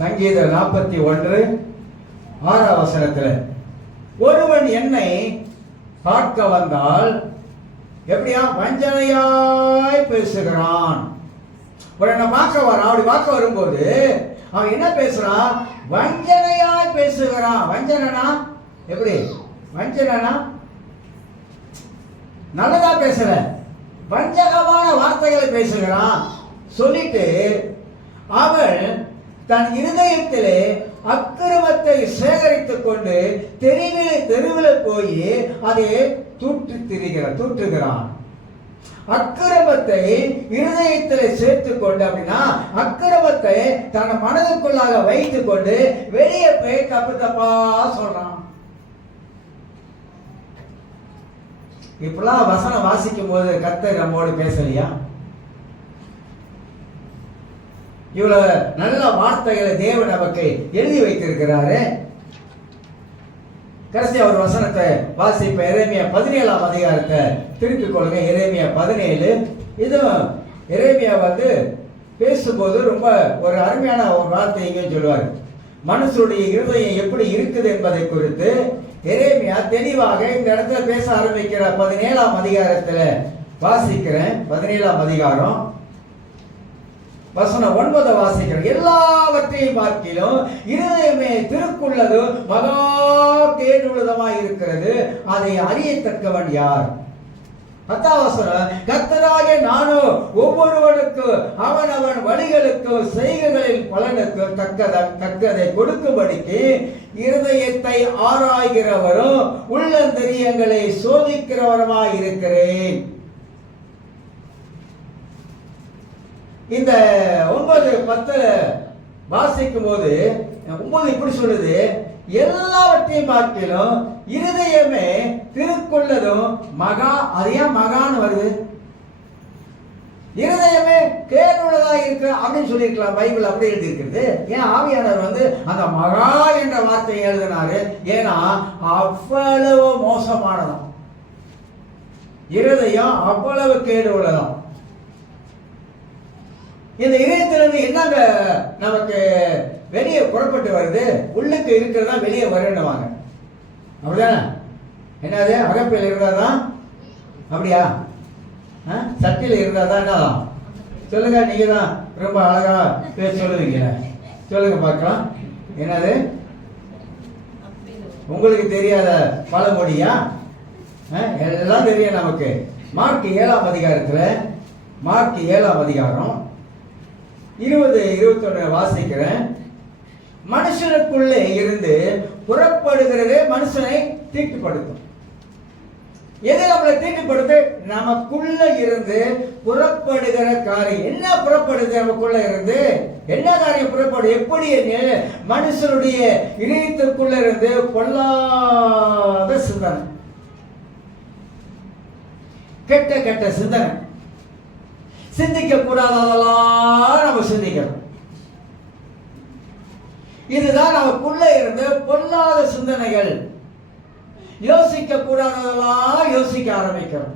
சங்கீதம் 41 6ஆம் வசனத்தில், ஒருவன் என்னை பார்க்க வந்தால் எப்படியா வஞ்சனையாய் பேசுகிறான். உடனே பார்க்க வரான். அப்படி பார்க்க வரும்போது அவன் என்ன பேசுறான்? வஞ்சனையாய் பேசுகிறான். வஞ்சனா எப்படி? வஞ்சனா நல்லதா பேசல, வஞ்சகமான வார்த்தைகளை பேசுகிறான். சொல்லிட்டு அவன் தன் இருதயத்திலே அக்கிரமத்தை சேகரித்துக் கொண்டு தெருவில் போய் அதை தூற்றுகிறான். அக்கிரமத்தை இருதயத்தில் சேர்த்துக் கொண்டு, அப்படின்னா அக்கிரமத்தை தன் மனதுக்குள்ளாக வைத்துக் கொண்டு வெளியே போய் தப்பு தப்பா சொல்றான். இப்பெல்லாம் வசனம் வாசிக்கும் போது கர்த்தர் நம்மோடு பேசலையா? இவ்வளவு நல்ல வார்த்தைகளை தேவன் நமக்கு எழுதி வைத்திருக்கிறாரு. கடைசியா ஒரு வசனத்தை வாசிப்ப. எரேமியா 17ஆம் அதிகாரத்தை திருப்பிக் கொள்ளுங்க. எரேமியா 17. இதுவும் எரேமியா பேசும்போது ரொம்ப ஒரு அருமையான ஒரு வார்த்தையும் சொல்லுவார். மனுஷனுடைய இருதயம் எப்படி இருக்குது என்பதை குறித்து எரேமியா தெளிவாக இந்த இடத்துல பேச ஆரம்பிக்கிற. 17ஆம் அதிகாரத்துல வாசிக்கிறேன். 17ஆம் அதிகாரம் வசனம் 9 வாசிக்கிறேன். எல்லாவற்றையும் பார்க்கிலும் இருதயமே திருக்குள்ளது மகா கேடுள்ளதமாய் இருக்கிறது, அதை அறியத்தக்கவன் யார்? 10ஆம் வசனம், கர்த்தராகிய நானோ ஒவ்வொருவனுக்கு அவன் வழிகளுக்கு செய்கைகளின் பலனுக்கு தக்கதை கொடுக்கும்படிக்கு இருதயத்தை ஆராய்கிறவரும் உள்ளந்தரியங்களை சோதிக்கிறவருமாய் இருக்கிறேன். இந்த 9:10 வாசிக்கும் போது 9 இப்படி சொல்லுது, எல்லாவற்றையும் பார்க்கிலும் இருதயமே திருக்குள்ளதும் மகா. அது ஏன் மகான்னு வருது? இருதயமே கேடுள்ளதா இருக்கு அப்படின்னு சொல்லியிருக்கலாம். பைபிள் அப்படி எழுதி இருக்கிறது. ஏன் ஆவியானவர் அந்த மகா என்ற வார்த்தையை எழுதினாரு? ஏன்னா அவ்வளவு மோசமானதான் இருதயம், அவ்வளவு கேடு உள்ளதான். இந்த இதயத்திலிருந்து என்னங்க நமக்கு வெளியே புறப்பட்டு வருது? உள்ளுக்கு இருக்கிறதா வெளியே வரணுவாங்க, அப்படிதானே? என்னது? அகப்பையில் இருந்தாதான் அப்படியா? சட்டியில் இருந்தாதான் என்னதான்? சொல்லுங்க, நீங்க தான் ரொம்ப அழகா பேச சொல்லுவீங்க. சொல்லுங்க பார்க்கலாம். என்னது உங்களுக்கு தெரியாத பழமொழியா? எல்லாம் தெரியும் நமக்கு. மார்க் 7ஆம் அதிகாரத்துல, மார்க் 7ஆம் அதிகாரம் 20-21 வாசிக்கிறேன். மனுஷனுக்குள்ளே இருந்து புறப்படுகிறதே மனுஷனை தீட்டுப்படுத்தும். எது நம்மளை தீட்டுப்படுது? நமக்குள்ள இருந்து புறப்படுகிற காரியம். என்ன புறப்படுது? நமக்குள்ள இருந்து என்ன காரியம் புறப்படும்? எப்படி? மனுஷனுடைய இதயத்திற்குள்ள இருந்து பொல்லாத சிந்தனை, கெட்ட கெட்ட சிந்தனை, சிந்திக்க கூடாததெல்லாம் நம்ம சிந்திக்கிறோம். இதுதான் நமக்குள்ள இருந்து பொல்லாத சிந்தனைகள். யோசிக்க கூடாததெல்லாம் யோசிக்க ஆரம்பிக்கிறோம்.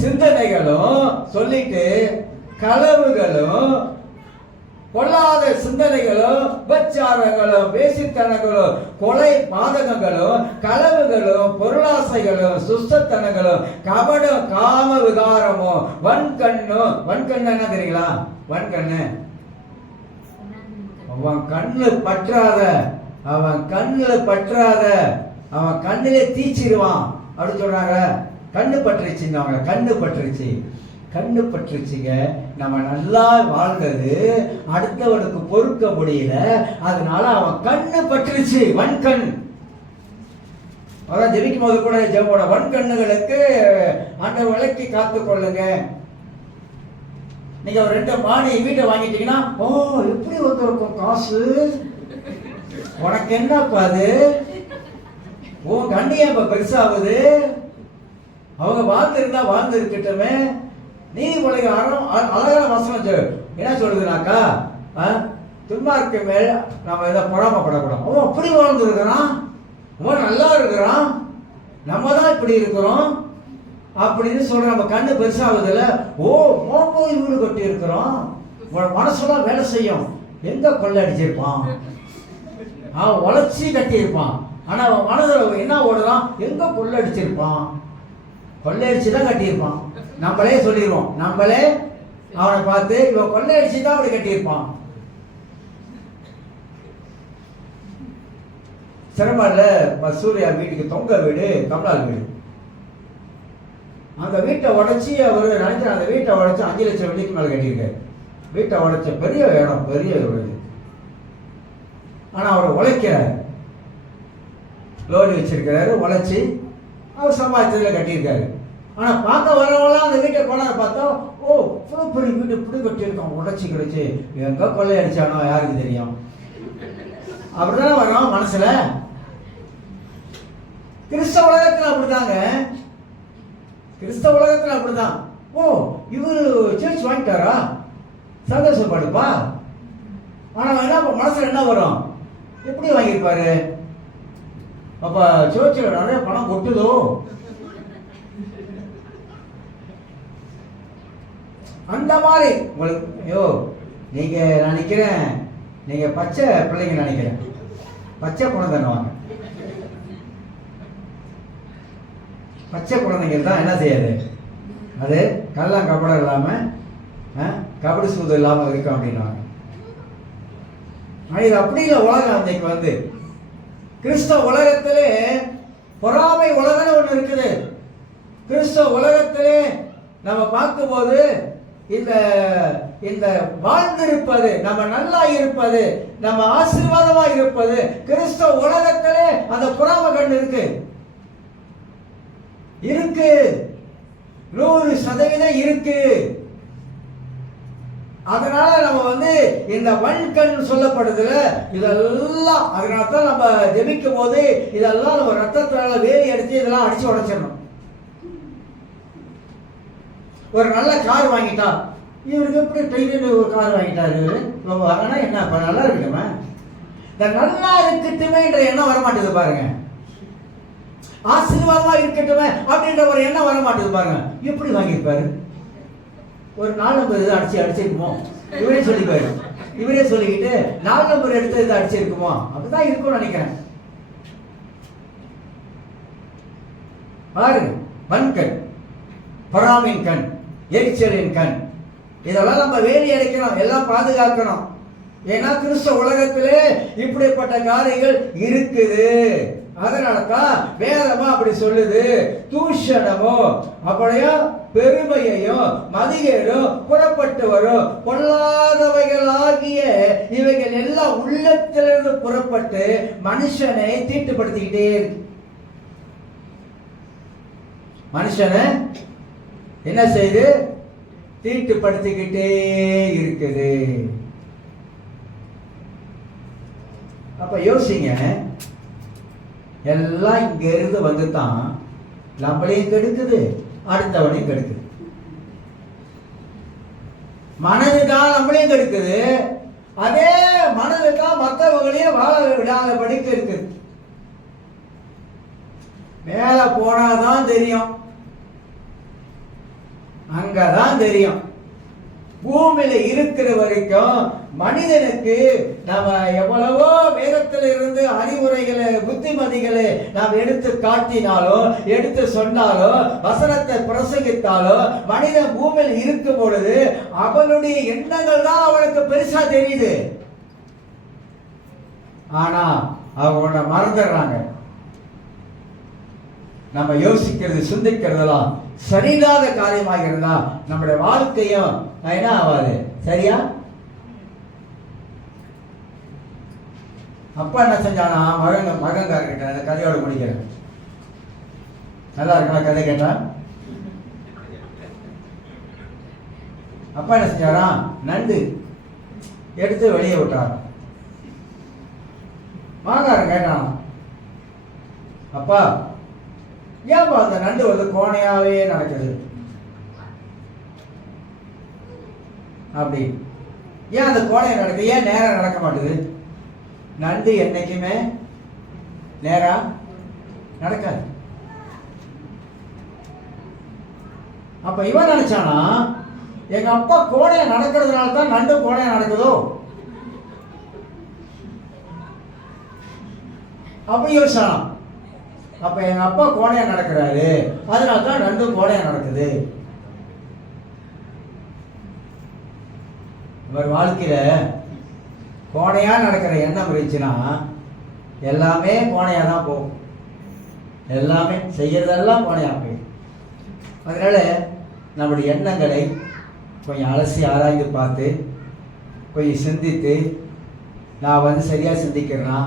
சிந்தனைகளும் சொல்லிட்டு களவுகளும் பொல்லாத சிந்தனைகளும் விபச்சாரங்களும் வேசித்தனங்களும் கொலை பாதகங்களும் களவுகளும் பொருளாசைகளும் சுத்தத்தனங்களும் கபடம் காம விகாரமும் வன்கண்ணும். வன்கண்ணு என்ன தெரியுங்களா? வன்கண்ணு அவன் கண்ணு பற்றாத, அவன் கண்ணுல பற்றாத, அவன் கண்ணிலே தீச்சிருவான் அப்படின்னு சொல்றாங்க. கண்ணு பற்றுச்சுங்க, கண்ணு பற்றுச்சு, கண்ணு பற்றுச்சுங்க. நம்ம நல்லா வாழ்ந்தது அடுத்தவனுக்கு பொறுக்க முடியல, அதனால அவன் கண்ணு பற்றுச்சு. வன்கண். அதான் ஜெபிக்கும் போது கூட ஜெபோட வன்கண்ணுகளுக்கு ஆண்டவர் விலக்கி காத்து கொள்ளுங்க. நீங்க ஒரு 2 மாடி வீட்டை வாங்கிட்டீங்கன்னா, ஓ எப்படி ஒருத்தருக்கும் காசு, உனக்கு என்னப்பா அது, உன் கண்ணியா இப்ப பெருசாகுது, அவங்க வாழ்ந்து இருந்தா வாழ்ந்து இருக்கட்டுமே. நீ உலக அழகான வசனம் என்ன சொல்லுதுனாக்கா, துன்மார்க்கு மேல் நம்ம இதை பொறாமப்படக்கூடாது. அவன் அப்படி வாழ்ந்து இருக்கிறான், அவன் நல்லா இருக்கிறான், நம்ம தான் இப்படி இருக்கிறோம் அப்படின்னு சொல்ற. நம்ம கண்ணு பெருசாகுதுல, ஓ போய் வீடு கட்டி இருக்கிறோம், மனசெல்லாம் வேலை செய்யும். எங்க கொள்ளை அடிச்சிருப்பான், அவன் உழைச்சி கட்டியிருப்பான். ஆனா அவன் மனதில் என்ன ஓடுறான்? எங்க கொள்ளை அடிச்சிருப்பான், கொள்ளையடிச்சு தான் கட்டியிருப்பான். நம்மளே சொல்லிடுவோம், நம்மளே அவனை பார்த்து இவன் கொள்ளையடிச்சு தான் அப்படி கட்டியிருப்பான். சிரமல்ல சூர்யா வீட்டுக்கு தொங்க வீடு, கமலால் வீடு. அந்த வீட்டை உடைச்சி அவர் நினைச்ச, அந்த வீட்டை உடைச்சி 5 லட்சம் வெள்ளிக்கு மேலே கட்டியிருக்காரு. வீட்டை உடைச்ச பெரிய இடம், பெரிய ஒரு. ஆனா அவர் உழைக்கிறார், லோன் வச்சிருக்கிறாரு, உழைச்சி அவர் சம்பாதிச்சதுல கட்டியிருக்காரு. ஆனா பார்க்க வரவெல்லாம் அந்த வீட்டை கொண்டாட பார்த்தா, ஓ இவ்வளவு பெரிய வீடு இப்படி கட்டியிருக்கோம், உடைச்சி கிடைச்சி, எங்க கொள்ளை அடிச்சானோ யாருக்கு தெரியும். அப்படிதானே வரோம் மனசுல. கிறிஸ்தவ உலகத்துல அப்படிதாங்க, கிறிஸ்தவ உலகத்துல அப்படிதான். ஓ இவரு சர்ச் வாங்கிட்டாரா, சந்தோஷப்படுப்பா. ஆனா என்ன மனசுல என்ன வரும்? எப்படி வாங்கியிருப்பாரு, அப்ப சர்ச்சில் நிறைய பணம் கொட்டுதோ. அந்த மாதிரி உங்களுக்கு ஐயோ நீங்க நினைக்கிறேன், நீங்க பச்சை பிள்ளைங்க நினைக்கிறேன், பச்சை குழந்தைங்க வாங்க. பச்சை குழந்தைங்க தான் என்ன செய்யாது, அது கள்ளம் கபடம் இல்லாம கபடி சூது இல்லாம இருக்கும் அப்படின்வாங்க. இது அப்படி இல்லை உலகம். அன்னைக்கு வந்து கிறிஸ்தவ உலகத்திலே பொறாமை உலகம் ஒண்ணு இருக்குது. கிறிஸ்தவ உலகத்திலே நம்ம பார்க்கும்போது இந்த இந்த வாழ்ந்திருப்பது, நம்ம நல்லா இருப்பது, நம்ம ஆசீர்வாதமா இருப்பது, கிறிஸ்தவ உலகத்திலே அந்த பொறாமை கண் இருக்கு இருக்கு 100% இருக்கு. அதனால நம்ம வந்து இந்த வன்கண் சொல்லப்படுதுல, இதெல்லாம் அதனால தான் நம்ம ஜெபிக்கும் போது இதெல்லாம் நம்ம ரத்தத்தால வேலி அடிச்சு இதெல்லாம் அடிச்சு உடைச்சிடணும். ஒரு நல்ல கார் வாங்கிட்டா, இவருக்கு எப்படி ட்ரெயினில் ஒரு கார் வாங்கிட்டாரு, ஆனா என்ன இப்ப நல்லா இருக்கட்டுமே, இந்த நல்லா இருக்கட்டுமே என்ற எண்ணம் வரமாட்டேது பாருங்க. ஆசீர்வாதமா இருக்கட்டுமே அப்படின்ற ஒரு எண்ணம் வரமாட்டேது பாருங்க. எப்படி வாங்கியிருப்பாரு, ஒரு 4 நம்பர் இது அடிச்சிருக்குமோ, இவரே சொல்லிப்பாரு, இவரே சொல்லிக்கிட்டு 4 நம்பர் எடுத்து இது அடிச்சிருக்குமோ, அப்படிதான் இருக்கும்னு நினைக்கிறேன். பாருங்க, வன்கண், பொறாமையின் கண், எரிச்சலின் கண், இதெல்லாம் நம்ம வேலி அடைக்கணும், எல்லாம் பாதுகாக்கணும். ஏன்னா கிறிஸ்தவ உலகத்திலே இப்படிப்பட்ட காரியங்கள் இருக்குது. அதனாலதான் வேதமா அப்படி சொல்லுது. தூஷணமோ அப்படியோ பெருமையையும் மதிகேடும் புறப்பட்டு வரும், பொல்லாதவைகளாகிய இவைகள் எல்லாம் உள்ளத்திலிருந்து புறப்பட்டு மனுஷனை தீட்டுப்படுத்திக்கிட்டே இருக்கு. மனுஷனை என்ன செய்து தீட்டுப்படுத்திக்கிட்டே இருக்குது. அப்ப யோசிங்க, எல்லாம் இங்க இருந்து வந்துதான் நம்மளையும் கெடுக்குது, அடுத்தவனையும் கெடுக்குது. மனதுதான் நம்மளையும் கெடுக்குது, அதே மனதுதான் மற்றவங்களையும் வாழ விடாத படிக்க இருக்குது. மேல போனாதான் தெரியும், அங்கதான் தெரியும். பூமியில இருக்கிற வரைக்கும் மனிதனுக்கு நம்ம எவ்வளவோ வேதத்தில் இருந்து அறிவுரைகளை புத்திமதிகளை நாம் எடுத்து காட்டினாலும் எடுத்து சொன்னாலும் வசனத்தை பிரசங்கித்தாலும் மனிதன் பூமியில் இருக்கும் பொழுது அவனுடைய எண்ணங்கள் தான் அவனுக்கு பெருசா தெரியுது. ஆனா அவங்க மறந்துடுறாங்க. நம்ம யோசிக்கிறது சிந்திக்கிறதெல்லாம் சரியில்லாத காரியமாக இருந்தா நம்முடைய வாழ்க்கையும் என்ன ஆகாது, சரியா? அப்பா என்ன செஞ்சானா, மகன்கார்கிட்ட அந்த கதையோட முடிக்கிறேன். நல்லா இருக்கா கதை கேட்டா? அப்பா என்ன செஞ்சாரா, நண்டு எடுத்து வெளியே விட்டார். மகன்காரன் கேட்டான், அப்பா ஏன்பா அந்த நண்டு வந்து கோணையாவே நடக்குது அப்படி? ஏன் அந்த கோணையா நடக்குது, ஏன் நேரா நடக்க மாட்டுது? நண்டு என்னைக்குமே நேரா நடக்காது. அப்ப இவன் நினைச்சானா, எங்க அப்பா கோணையா நடக்கிறதுனால தான் நண்டு கோணையா நடக்குதோ அப்படி யோசிச்சானா. அப்ப எங்க அப்பா கோணையா நடக்கிறாரு, அதனால தான் நண்டு கோணையா நடக்குது. இவர் வாழ்க்கையில கோணையா நடக்கிற எண்ணம் இருந்துச்சுன்னா எல்லாமே கோணையா தான் போகும், எல்லாமே செய்யறதெல்லாம் கோணையா போகும். அதனால நம்முடைய எண்ணங்களை கொஞ்சம் அலசி ஆராய்ந்து பார்த்து கொஞ்சம் சிந்தித்து, நான் வந்து சரியா சிந்திக்கிறேனா,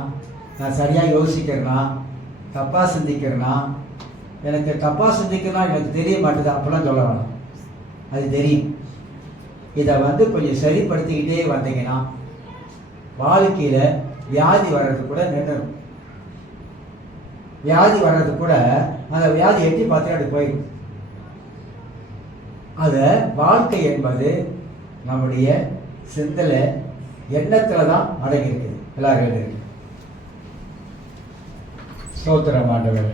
நான் சரியா யோசிக்கிறேனா, தப்பா சிந்திக்கிறேனா, எனக்கு தப்பா சிந்திக்கிறனா எனக்கு தெரிய மாட்டேது அப்பெல்லாம் சொல்ல வேணாம், அது தெரியும். இதை வந்து கொஞ்சம் சரிப்படுத்திக்கிட்டே வந்தீங்கன்னா வாழ்க்கையில வியாதி வர்றது கூட நின்றுடும். வியாதி வர்றது கூட அந்த வியாதி எட்டி பார்த்து அப்படி போயிடும். அத வாழ்க்கை என்பது நம்முடைய சிந்தனை எண்ணத்துல தான் அடங்கி இருக்குது. எல்லாரும் ஸ்தோத்திரம் ஆண்டவரே.